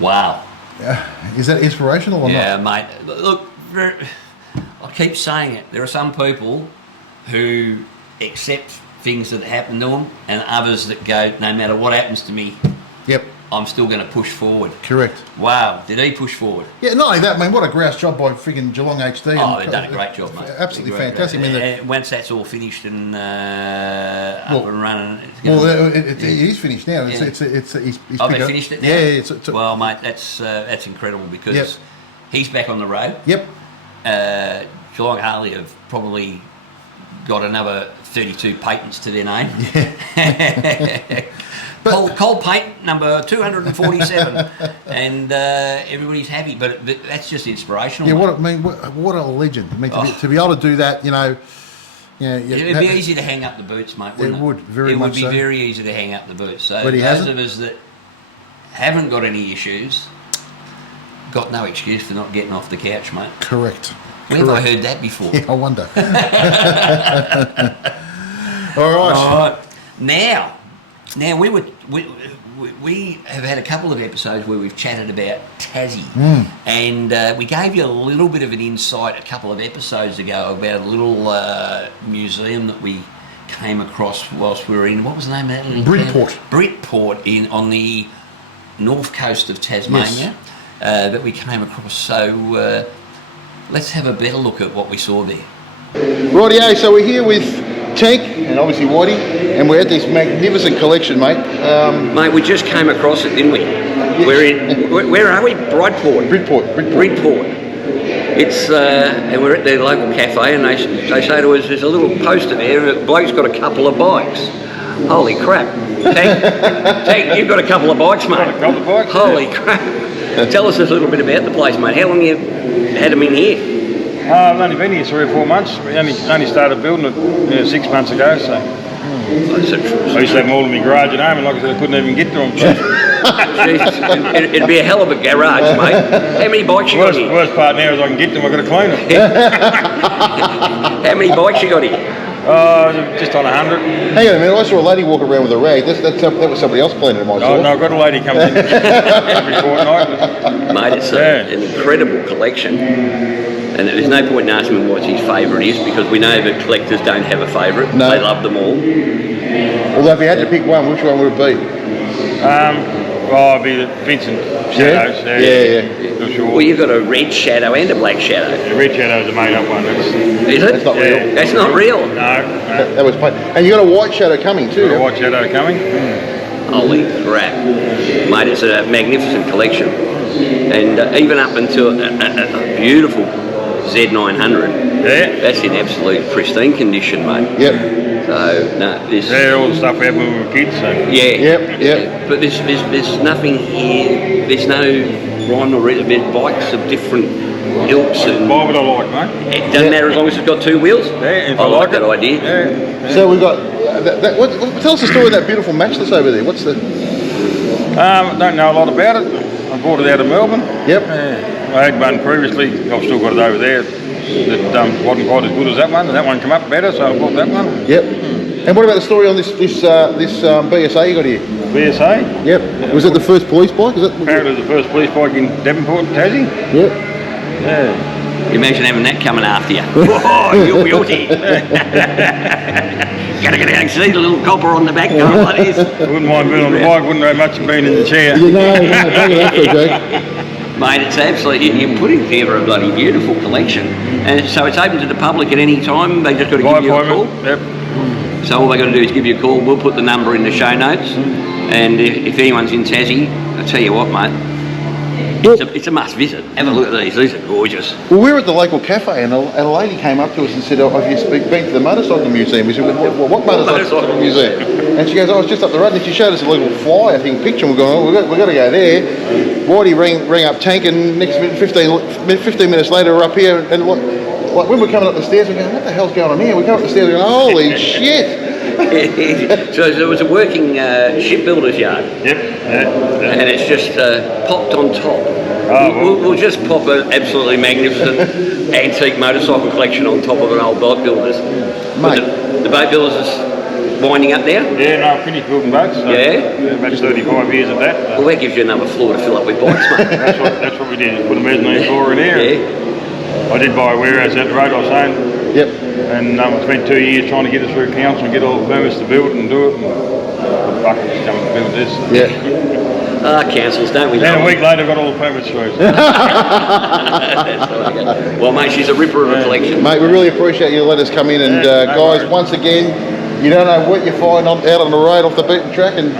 Wow. Is that inspirational or Yeah, not? mate. Look, I keep saying it. There are some people who accept things that happen to them, and others that go, no matter what happens to me, Yep. I'm still going to push forward. Correct. Wow, did he push forward? Yeah, not only that, I mean, what a grouse job by friggin' Geelong HD. Oh, they've done a great job, mate. Absolutely fantastic. I mean, Once that's all finished and up and running, it is finished now. Yeah. He's they finished it now? Yeah. Well, mate, that's incredible because he's back on the road. Yep. Geelong Harley have probably got another 32 patents to their name. Yeah. Cold patent number 247, and everybody's happy. But that's just inspirational. Yeah, mate. what a legend. I mean, to be able to do that, It'd be easy to hang up the boots, mate. Wouldn't it? It would, very much so. It would be very easy to hang up the boots. So But he those hasn't. of us that haven't got any issues, got no excuse for not getting off the couch, mate. Correct. Where have I heard that before? Yeah, I wonder. All right. Now we have had a couple of episodes where we've chatted about Tassie, and we gave you a little bit of an insight a couple of episodes ago about a little museum that we came across whilst we were in, what was the name of that little Bridport. town? Bridport on the north coast of Tasmania. That we came across. So let's have a better look at what we saw there. Rightio, so we're here with Tank and obviously Whitey, and we're at this magnificent collection, mate. Mate, we just came across it, didn't we? We're in. Where are we? Bridport. Bridport. It's and we're at the local cafe, and they say to us, "There's a little poster there. And a bloke's got a couple of bikes." Holy crap! Tank, you've got a couple of bikes, mate. Got a couple of bikes. Holy crap! Tell us a little bit about the place, mate. How long you had them in here? I've only been here 3 or 4 months. We only started building it 6 months ago. So I used to have them all in my garage at home, and like I said, I couldn't even get to them. It'd be a hell of a garage, mate. How many bikes you got here? The worst part now is I can get them. I've got to clean them. How many bikes you got here? Just on 100. Hang on a minute, I saw a lady walk around with a rag. That was somebody else cleaning them, I saw. No, I've got a lady coming in every fortnight. Mate, it's an incredible collection. And there's no point in asking him what his favourite is, because we know that collectors don't have a favourite. No. They love them all. Although if you had to pick one, which one would it be? It'd be the Vincent Shadows. Yeah. For sure. Well, you've got a red shadow and a black shadow. The red Shadow's a made-up one. Is it? That's not real. That's not real. No. That was plain. And you got a white shadow coming too. Got a white Shadow coming. Holy crap. Mate, it's a magnificent collection. And even up until a beautiful Z900. Yeah. That's in absolute pristine condition, mate. Yep. So, no, there's... Yeah, all the stuff we had when we were kids. So. Yeah. Yep. But there's nothing here. There's no rhyme or reason. There's bikes of different ilks and... Buy what I like, mate. It doesn't matter as long as it's got two wheels. Yeah, if I like that idea. Yeah. So we've got... tell us the story of that beautiful match that's over there. What's the... Don't know a lot about it. I bought it out of Melbourne. Yep. I had one previously. I've still got it over there. That wasn't quite as good as that one. And that one came up better, so I bought that one. Yep. And what about the story on this BSA you got here? BSA. Yep. Was it the first police bike? Is it? Apparently the first police bike in Devonport, Tassie. Yep. Yeah. Imagine having that coming after you. Oh, you're guilty. Gotta see the little copper on the back going like this. I wouldn't mind being on the bike, wouldn't have much been in the chair. No, that's okay. Mate, it's absolutely, you're putting together a bloody beautiful collection. And so it's open to the public at any time. They just got to By give you a appointment. call. Yep. So all they got to do is give you a call. We'll put the number in the show notes. And if anyone's in Tassie, I tell you what, mate, it's a must visit. Have a look at these. These are gorgeous. Well, we were at the local cafe, and a lady came up to us and said, "Oh, have you been to the motorcycle museum?" We said, "What motorcycle museum?" And she goes, "Oh, it's just up the road." And she showed us a little fly, I think, picture. And we're going, "Oh, we've got to go there." Whitey rang up Tank, and next minute, 15 minutes later, we're up here. And like when we're coming up the stairs, we're going, "What the hell's going on here?" We come up the stairs, and we're going, "Holy shit!" So there was a working shipbuilder's yard. Yep. And it's just popped on top. Oh, We'll just pop an absolutely magnificent antique motorcycle collection on top of an old boat builder's. Mate. The boat builder's is winding up now. Yeah, no, I finished building boats. So about 35 years of that. Well, that gives you another floor to fill up with bikes, mate. That's what we did. Put a mezzanine floor in here. Yeah. I did buy a warehouse out the road, I was saying. Yep. And I spent 2 years trying to get it through council and get all the permits to build it and do it. And the buckets come and build this. Yeah. Councils, don't we? Then a week later, I got all the permits through. Well, mate, she's a ripper of a collection. Mate, we really appreciate you letting us come in. And no guys, worries. once again, you don't know what you find out on the road off the beaten track, and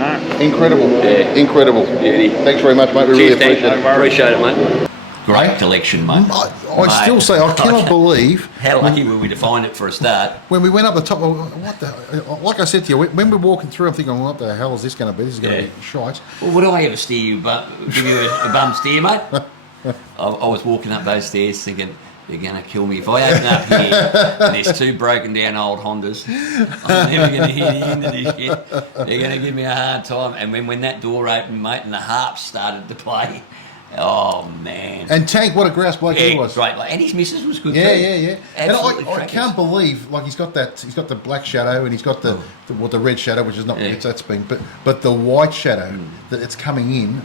incredible. Yeah. Incredible. Beauty. Thanks very much, mate. We Cheers, really appreciate thank it. you. Appreciate it, mate. Great collection, mate. I still say, I cannot believe How lucky were we to find it for a start? when we went up the top. What the? Like I said to you, when we're walking through, I'm thinking, what the hell is this going to be? This is going to be shite. Well, would I ever steer you, give you a bum steer, mate? I was walking up those stairs thinking, you're going to kill me. If I open up here and there's two broken down old Hondas, I'm never going to hear the end of this shit. They're going to give me a hard time. And when that door opened, mate, and the harps started to play, oh, man. And Tank, what a grouse bloke he was. Great. And his missus was good Yeah, too. yeah. And Absolutely I can't believe, like, he's got the black shadow and he's got the red shadow, which is not that's been, but the white shadow that it's coming in.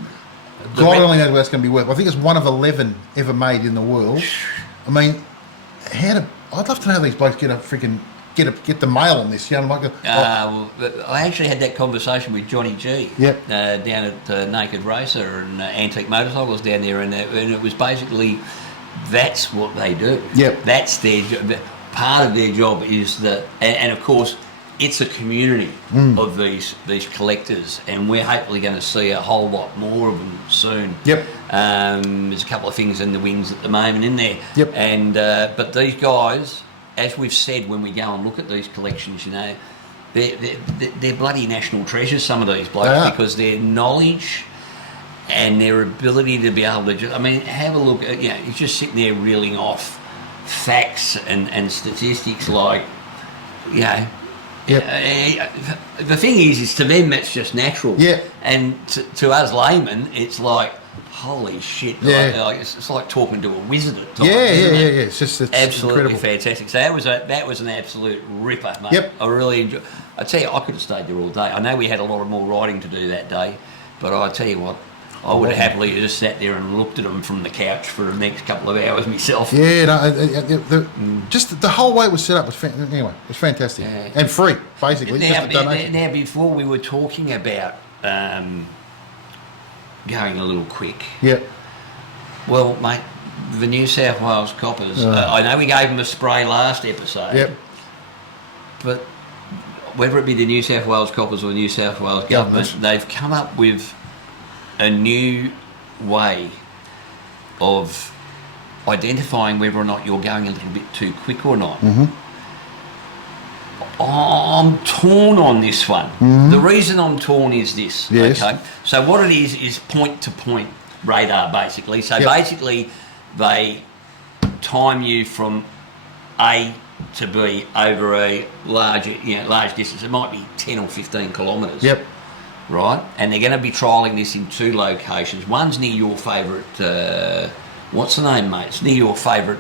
God only knows what that's going to be worth. I think it's one of 11 ever made in the world. I mean, I'd love to know how these blokes get the mail on this. You know, like well, I actually had that conversation with Johnny G. Yep. Down at Naked Racer and Antique Motorcycles down there, and it was basically that's what they do. Yep. That's their part of their job is and of course it's a community of these collectors, and we're hopefully going to see a whole lot more of them soon. Yep. There's a couple of things in the wings at the moment in there. Yep. And but these guys, as we've said when we go and look at these collections, you know, they're bloody national treasures, some of these blokes, because their knowledge and their ability to be able to have a look at, you're just sitting there reeling off facts and statistics like, Yep. The thing is to them it's just natural. Yeah. And to us laymen, it's like, holy shit! Yeah. Like, it's like talking to a wizard at times. Yeah. isn't it? It's Absolutely incredible. fantastic. So that was an absolute ripper, mate. Yep. I really enjoyed. I tell you, I could have stayed there all day. I know we had a lot more riding to do that day, but I tell you what, I would have happily just sat there and looked at them from the couch for the next couple of hours myself. Yeah, just the whole way it was set up was anyway. It was fantastic and free, basically. Just a donation. Now, before we were talking about going a little quick. Yeah. Well, mate, the New South Wales Coppers. I know we gave them a spray last episode. Yep. But whether it be the New South Wales Coppers or the New South Wales government, they've come up with a new way of identifying whether or not you're going a little bit too quick or not. Mm-hmm. I'm torn on this one. Mm-hmm. The reason I'm torn is this. Yes. Okay. So what it is point-to-point radar, basically. So basically, they time you from A to B over a large distance. It might be 10 or 15 kilometres. Yep. Right, and they're going to be trialling this in two locations. One's near your favourite, what's the name, mate? It's near your favourite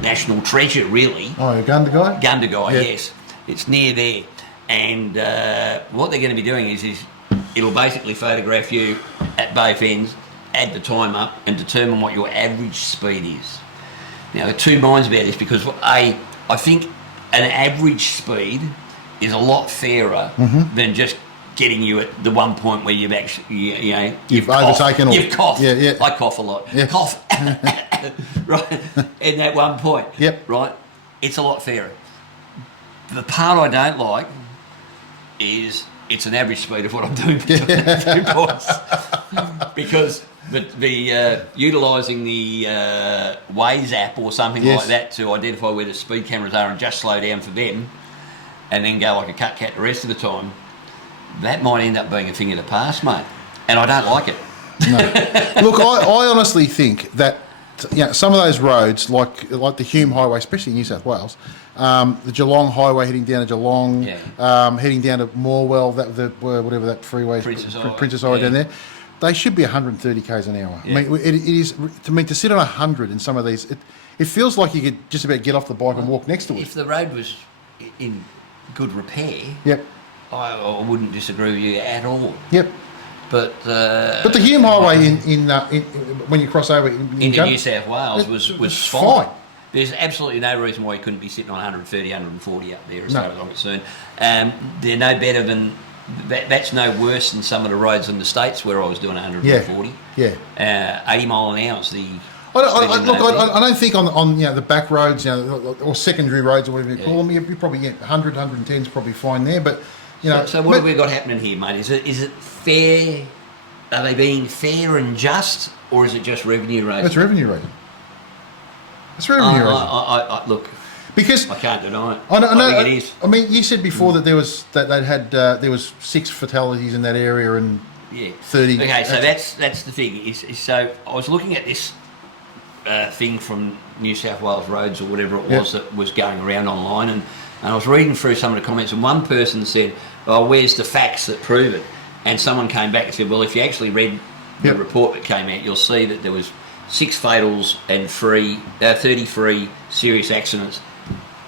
national treasure, really. Oh, Gundagai? Gundagai, Yep. yes. It's near there. And what they're going to be doing is it'll basically photograph you at both ends, add the time up, and determine what your average speed is. Now, there are two minds about this because, I think an average speed is a lot fairer than just getting you at the one point where you've actually, you've overtaken or... You've coughed. Yeah. I cough a lot. Yeah. Cough. Right. In that one point. Yep. Right. It's a lot fairer. The part I don't like is it's an average speed of what I'm doing between the 2 points. Because the utilising the Waze app or something like that to identify where the speed cameras are and just slow down for them and then go like a cat the rest of the time, that might end up being a thing of the past, mate. And I don't like it. No. Look, I honestly think that some of those roads, like the Hume Highway, especially in New South Wales, the Geelong Highway heading down to Geelong, heading down to Morwell, whatever that freeway, Princess Highway down there, they should be 130 k's an hour. Yeah. I mean, it is to sit on 100 in some of these. It feels like you could just about get off the bike and walk next to it. If the road was in good repair, Yep. I wouldn't disagree with you at all. Yep. But the Hume Highway in when you cross over into New South Wales was fine. There's absolutely no reason why you couldn't be sitting on 130, 140 up there as far as I'm concerned. They're no better than that's no worse than some of the roads in the States where I was doing 140. Yeah. 80 mile an hour is the... I don't think on the back roads, or secondary roads or whatever you call them, you probably get 100, 110 is probably fine there. But So what have we got happening here, mate? Is it fair? Are they being fair and just, or is it just revenue raising? It's revenue raising. It's revenue raising. Look, because I can't deny it. I think it is. I mean, you said before that there was 6 fatalities in that area and 30. Okay, so that's the thing. So I was looking at this thing from New South Wales Roads or whatever it was that was going around online, and I was reading through some of the comments, and one person said, "Oh, where's the facts that prove it?" And someone came back and said, "Well, if you actually read the report that came out, you'll see that there was 6 fatals and 33 serious accidents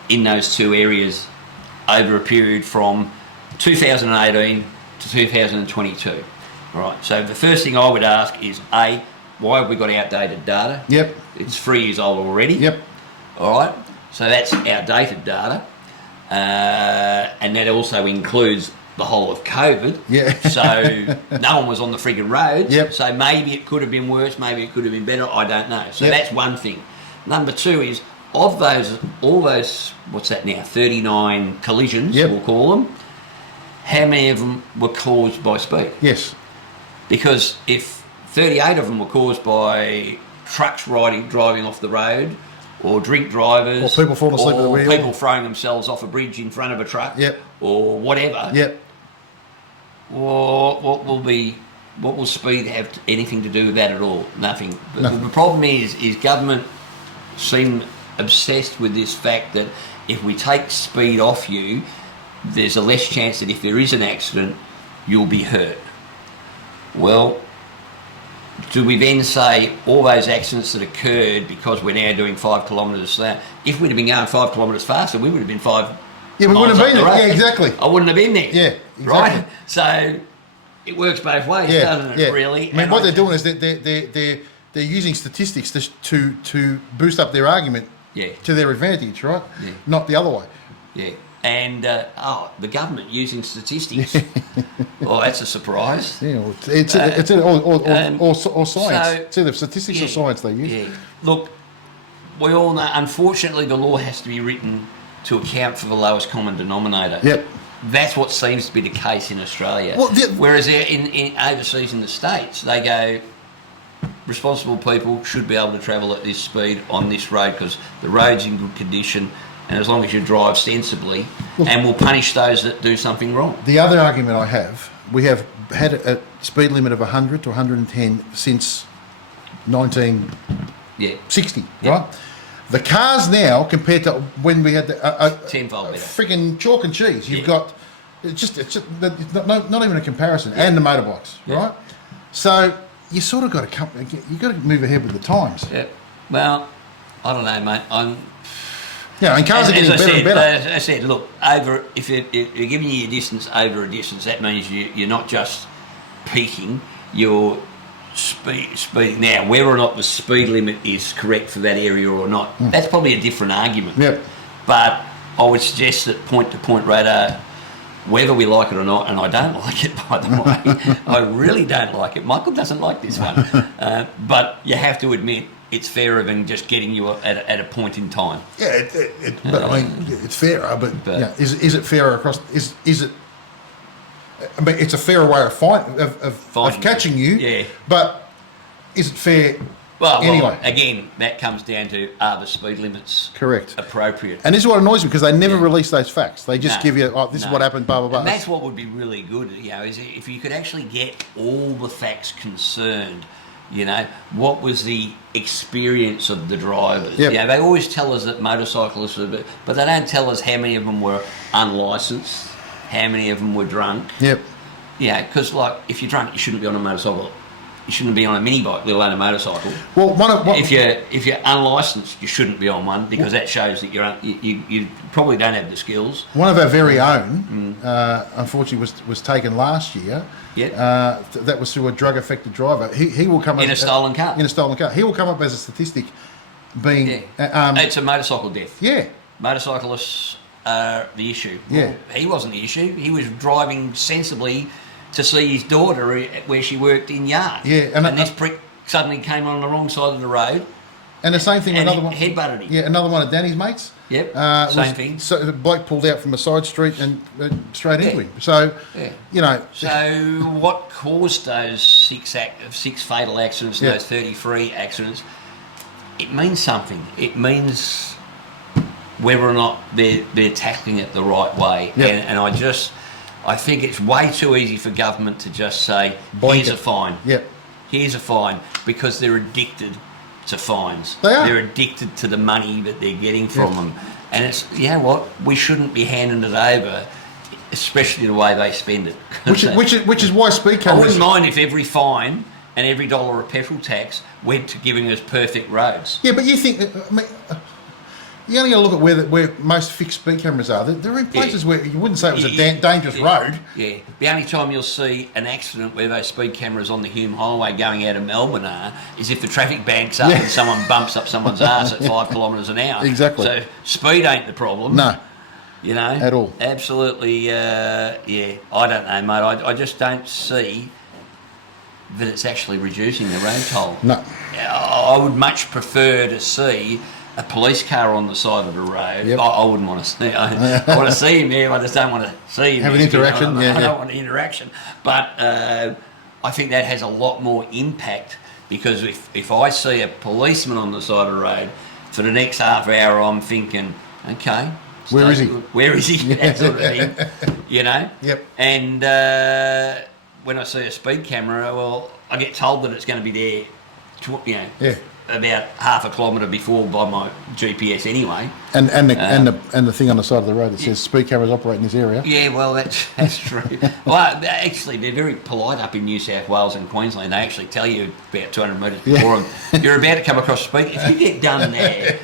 in those 2 areas over a period from 2018 to 2022." Right. So the first thing I would ask is, A, why have we got outdated data? Yep. It's 3 years old already. Yep. All right. So that's outdated data, and that also includes the whole of COVID. Yeah. So no one was on the frigging roads. Yep. So maybe it could have been worse. Maybe it could have been better. I don't know. So that's one thing. Number 2 is, of all those, what's that now? 39 collisions, we'll call them. How many of them were caused by speed? Yes. Because if 38 of them were caused by trucks driving off the road, or drink drivers, or people falling asleep at the wheel, people throwing themselves off a bridge in front of a truck, or whatever. Yep. Or what will speed have anything to do with that at all? Nothing. The problem is government seem obsessed with this fact that if we take speed off you, there's a less chance that if there is an accident, you'll be hurt. Well, do we then say all those accidents that occurred because we're now doing 5 kilometres an hour? If we'd have been going 5 kilometres faster, we would have been 5. Yeah, we wouldn't have been there. Yeah, exactly. I wouldn't have been there. Yeah, exactly. Right. So it works both ways, doesn't it? Really. I mean, what they're doing is they're using statistics to boost up their argument. To their advantage, right? Yeah. Not the other way. Yeah. And the government using statistics. Oh, that's a surprise. Yeah, or science. So, it's either statistics or science they use. Yeah. Look, we all know, unfortunately, the law has to be written to account for the lowest common denominator. Yep. That's what seems to be the case in Australia. Well, whereas in overseas in the States, they go, responsible people should be able to travel at this speed on this road because the road's in good condition, and as long as you drive sensibly, and we'll punish those that do something wrong. The other argument I have, we have had a speed limit of 100 to 110 since 1960, right? The cars now, compared to when we had tenfold better. Freaking chalk and cheese. You've got it's just not even a comparison, and the motorbikes, right? So you sort of got to move ahead with the times. Yeah. Well, I don't know, mate. And cars are getting better and better. As I said, look, if you're giving you your distance over a distance, that means you're not just peaking, you're speeding. Now, whether or not the speed limit is correct for that area or not, that's probably a different argument. Yep. But I would suggest that point-to-point radar, whether we like it or not, and I don't like it, by the way, I really don't like it. Michael doesn't like this one. But you have to admit, it's fairer than just getting you at a point in time. Yeah, but I mean, it's fairer. But is it fairer across? Is it? I mean, it's a fairer way of catching you. Yeah. But is it fair? Well, anyway, again, that comes down to, are the speed limits appropriate? And this is what annoys me, because they never release those facts. They just give you, this is what happened, blah, blah, blah. And that's what would be really good, is if you could actually get all the facts concerned. What was the experience of the drivers? Yep. They always tell us that motorcyclists but they don't tell us how many of them were unlicensed, how many of them were drunk. Yep. Because if you're drunk, you shouldn't be on a motorcycle. You shouldn't be on a mini bike, let alone a motorcycle. Well, if you're unlicensed, you shouldn't be on one, because that shows that you probably don't have the skills. One of our very own, unfortunately, was taken last year. That was through a drug-affected driver. He will come in a stolen car. In a stolen car, he will come up as a statistic, being it's a motorcycle death. Yeah, motorcyclists the issue. Yeah. Well, he wasn't the issue. He was driving sensibly to see his daughter where she worked in yard. Yeah, and this prick suddenly came on the wrong side of the road. And the same thing with And another one. headbutted him. Yeah, another one of Danny's mates. Yep, same thing. So the bloke pulled out from a side street and straight into him. So, you know. So what caused those six fatal accidents, and those 33 accidents? It means something. It means whether or not they're tackling it the right way. Yep. And I think it's way too easy for government to just say, Blanket. here's a fine. Yep. Here's a fine, because they're addicted to fines. They are. They're addicted to the money that they're getting from them. And it's, you know what, we shouldn't be handing it over, especially the way they spend it. Which is why speed I cameras. wouldn't mind if every fine and every dollar of petrol tax went to giving us perfect roads. Yeah, but you think, I mean, you only got to look at where most fixed speed cameras are. They're in places where you wouldn't say it was a dangerous road. Yeah. The only time you'll see an accident where those speed cameras on the Hume Highway going out of Melbourne are is if the traffic banks up and someone bumps up someone's arse at 5 kilometres an hour. Exactly. So speed ain't the problem. No. You know? At all. Absolutely, I don't know, mate. I just don't see that it's actually reducing the road toll. No. I would much prefer to see a police car on the side of the road. Yep. I wouldn't want to see. I want to see him there. I just don't want to see him. Have an interaction. I don't want an interaction. But I think that has a lot more impact, because if I see a policeman on the side of the road for the next half hour, I'm thinking, okay, where is he? Where is he? That sort of thing. You know. Yep. And when I see a speed camera, well, I get told that it's going to be there. About half a kilometre before by my GPS anyway. And the thing on the side of the road that says speed cameras operate in this area. Yeah, well, that's true. Well, actually, they're very polite up in New South Wales and Queensland. They actually tell you about 200 metres before them, you're about to come across a speed. If you get done there,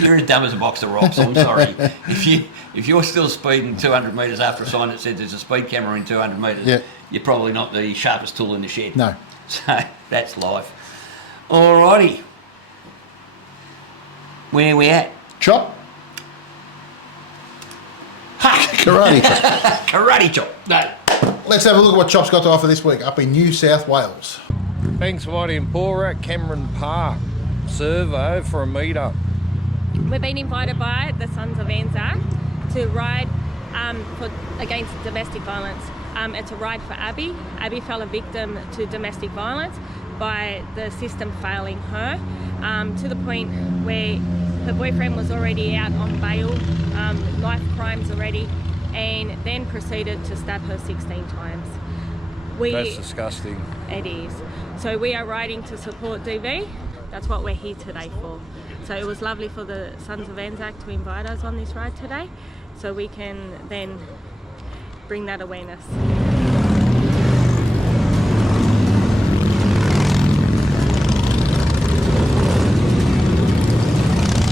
you're as dumb as a box of rocks. I'm sorry. If you're still speeding 200 metres after a sign that says there's a speed camera in 200 metres, you're probably not the sharpest tool in the shed. No. So that's life. Alrighty. Where are we at? Chop. Ha! Karate chop. Karate chop. No. Let's have a look at what Chop's got to offer this week up in New South Wales. Thanks, Whitey and Paul at Cameron Park. Servo for a metre. We've been invited by the Sons of Anzac to ride against domestic violence. It's a ride for Abby. Abby fell a victim to domestic violence by the system failing her, to the point where her boyfriend was already out on bail, knife crimes already, and then proceeded to stab her 16 times. That's disgusting. It is. So we are riding to support DV. That's what we're here today for. So it was lovely for the Sons of Anzac to invite us on this ride today, so we can then bring that awareness.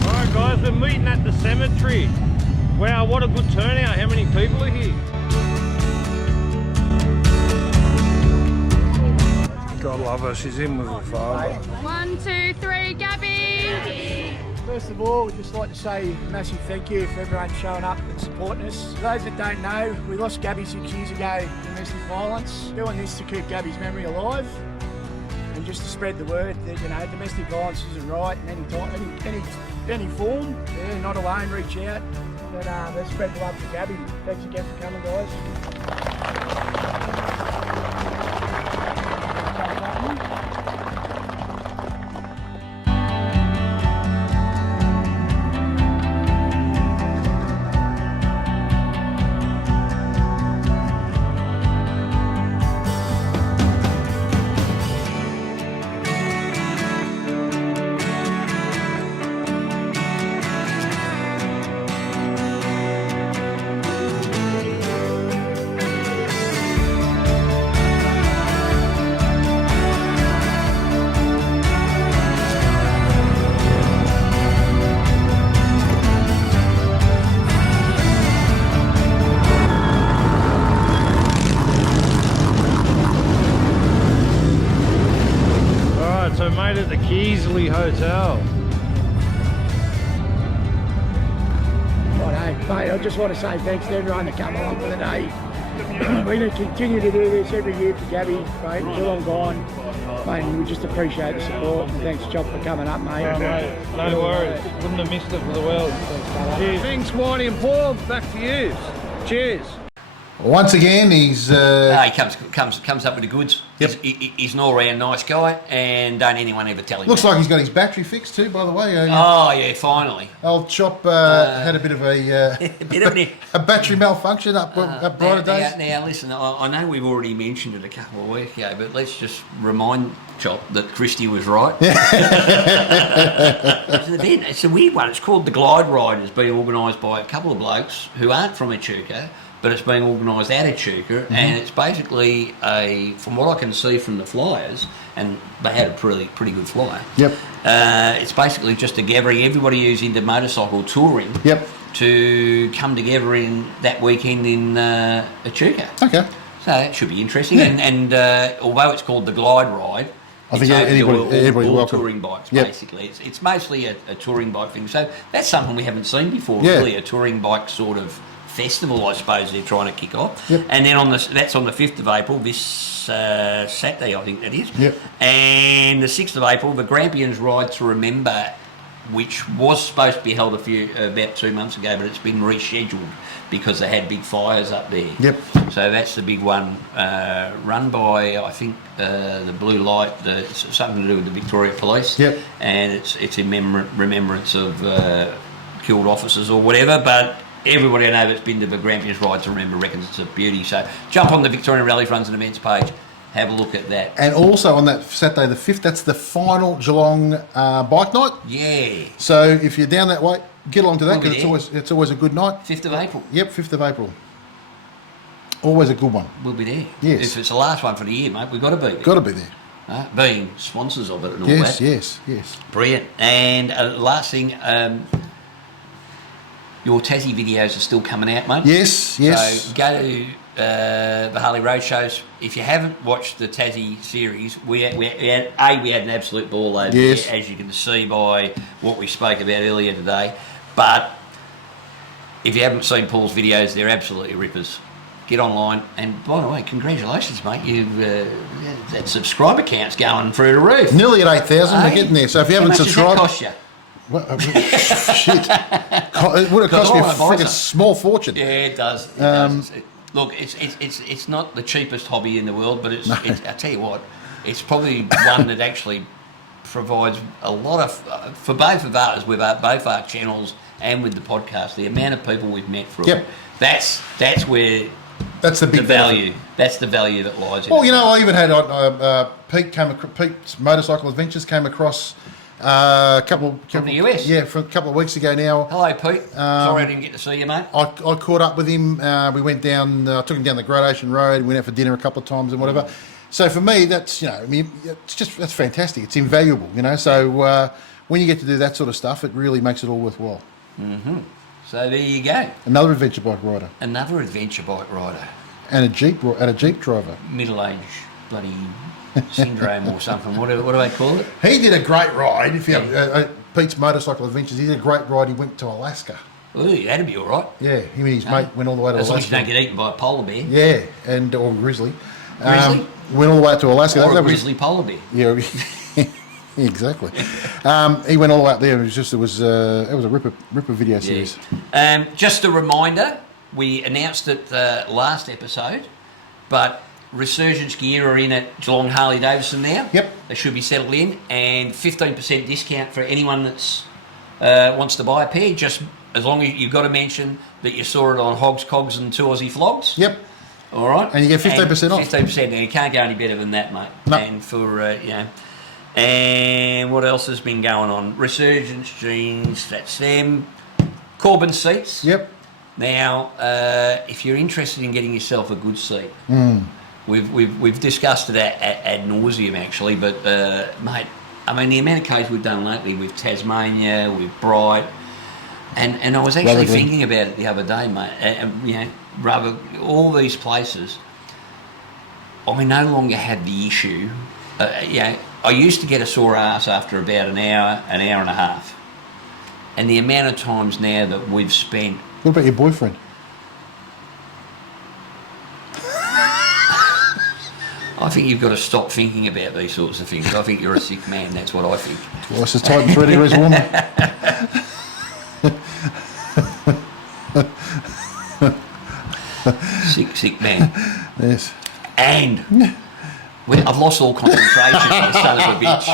Alright guys, we're meeting at the cemetery. Wow, what a good turnout. How many people are here? God love her, she's in with her father. 1, 2, 3, Gabby! First of all, we'd just like to say a massive thank you for everyone showing up and supporting us. For those that don't know, we lost Gabby 6 years ago to domestic violence. Doing this to keep Gabby's memory alive and just to spread the word that, you know, domestic violence isn't right in any form. Yeah, not alone, reach out. But let's spread the love for Gabby. Thanks again for coming, guys. So made at the Keesley Hotel. just want to say thanks to everyone that come along for the day. We're going to continue to do this every year for Gabby, mate, until I'm gone. Mate, and we just appreciate the support. And thanks, Chop, for coming up, mate. No, mate, no worries. Wouldn't have missed it for the world. Cheers. Thanks, Whitey and Paul. Back to you. Cheers. Once again, he's... No, he comes up with the goods. Yep. He's an all-round nice guy, and don't anyone ever tell him Looks that. like he's got his battery fixed too, by the way. Oh, yeah, finally. Old Chop had a bit of A bit of a battery malfunction up brighter days. Now, listen, I know we've already mentioned it a couple of weeks ago, but let's just remind Chop that Christy was right. It's an event. It's a weird one. It's called the Glide Ride. It's been organised by a couple of blokes who aren't from Echuca, but it's being organised at Echuca, and it's basically from what I can see from the flyers, and they had a pretty good flyer. Yep. It's basically just a gathering, everybody who's into motorcycle touring. Yep. To come together in that weekend in Echuca. Okay. So that should be interesting. Yeah. And although it's called the Glide Ride, I think it's anybody's all welcome. touring bikes, Yep. basically. It's mostly a touring bike thing. So that's something we haven't seen before, Yeah. really, a touring bike sort of festival, I suppose they're trying to kick off. Yep. And then that's on the 5th of April, this Saturday, I think that is. Yep. And the 6th of April, the Grampians Ride to Remember, which was supposed to be held about 2 months ago, but it's been rescheduled because they had big fires up there. Yep. So that's the big one, run by, I think, the Blue Light. It's something to do with the Victoria Police. Yep. And it's in remembrance of killed officers or whatever. But everybody I know that's been to the Grampians Ride to Remember reckons it's a beauty. So jump on the Victorian Rallies Runs and Events page. Have a look at that. And also on that Saturday the 5th, that's the final Geelong bike night. Yeah. So if you're down that way, get along to that We'll be because there. it's always a good night. 5th of April. Yep, 5th of April. Always a good one. We'll be there. Yes. If it's the last one for the year, mate, we've got to be there. Got to be there. Being sponsors of it and all Yes, that. yes. Brilliant. And last thing, your Tassie videos are still coming out, mate. Yes. So go to the Harley Road shows. If you haven't watched the Tassie series, we had an absolute ball over Yes. there, as you can see by what we spoke about earlier today. But if you haven't seen Paul's videos, they're absolutely rippers. Get online, and by the way, congratulations, mate. You've that subscriber count's going through the roof. Nearly at 8,000. We're getting there. So if you haven't subscribed, How much does that cost you? shit, it would have cost me a freaking small fortune. Yeah, it does. It does. Look, it's not the cheapest hobby in the world, but it's I tell you what, it's probably one that actually provides a lot of for both of us with both our channels and with the podcast. The amount of people we've met through it. That's where. That's the big value. That's the value that lies in it. Well, you know, I even had Pete's Motorcycle Adventures came across a couple from the US. Yeah, from a couple of weeks ago now. Hello, Pete. Sorry I didn't get to see you, mate. I caught up with him. We went down. I took him down the Great Ocean Road. Went out for dinner a couple of times and whatever. So for me, that's I mean, that's fantastic. It's invaluable, you know. So when you get to do that sort of stuff, it really makes it all worthwhile. Mm-hmm. So there you go. Another adventure bike rider. Another adventure bike rider. And a Jeep driver. Middle-aged bloody syndrome or something. What do they call it? He did a great ride. If you have Pete's Motorcycle Adventures, he did a great ride. He went to Alaska. Ooh, that'd be all right. Yeah, him and his mate went all the way to As Alaska. long as you don't get eaten by a polar bear. Yeah, or grizzly. Grizzly? Went all the way out to Alaska. Or that a grizzly polar bear. Yeah, exactly. He went all the way up there. It was a ripper video series. Yeah. Just a reminder, we announced it last episode, but Resurgence Gear are in at Geelong Harley Davidson now. Yep. They should be settled in, and 15% discount for anyone that's wants to buy a pair. Just as long as you've got to mention that you saw it on Hogs, Cogs, and 2 Aussie Flogs. Yep. All right. And you get 15% off. 15%. And you can't go any better than that, mate. No. And for and what else has been going on? Resurgence jeans. That's them. Corbin seats. Yep. Now, if you're interested in getting yourself a good seat, we've discussed it ad nauseum actually, but mate, I mean the amount of codes we've done lately with Tasmania, with Bright, and I was actually thinking about it the other day, mate. Rubber, all these places. I no longer have the issue. I used to get a sore ass after about an hour and a half. And the amount of times now that we've spent What about your boyfriend? I think you've got to stop thinking about these sorts of things. I think you're a sick man. That's what I think. Twice as tight and 3 degrees warmer. Sick man. Yes. And I've lost all concentration, you son of a bitch.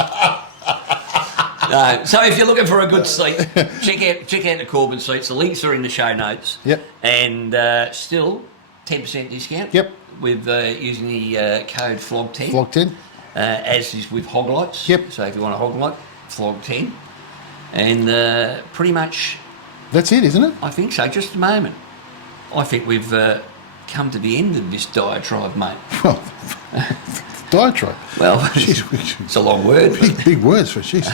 No, so if you're looking for a good seat, check out the Corbin seats. The links are in the show notes. Yep. And still 10% discount. Yep. With using the code FLOG10. FLOG10. As is with hog lights. Yep. So if you want a hog light, FLOG10. And pretty much... That's it, isn't it? I think so. Just a moment. I think we've come to the end of this diatribe, mate. Well, diatribe. Well, Jeez, it's a long word. Big words for jeez.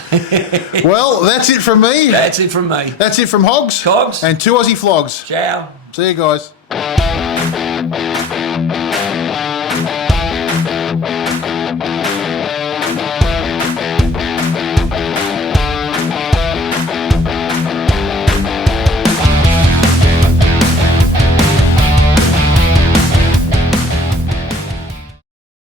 Well, that's it from me. That's it from me. That's it from Hogs. Cogs. And 2 Aussie Flogs. Ciao. See you guys.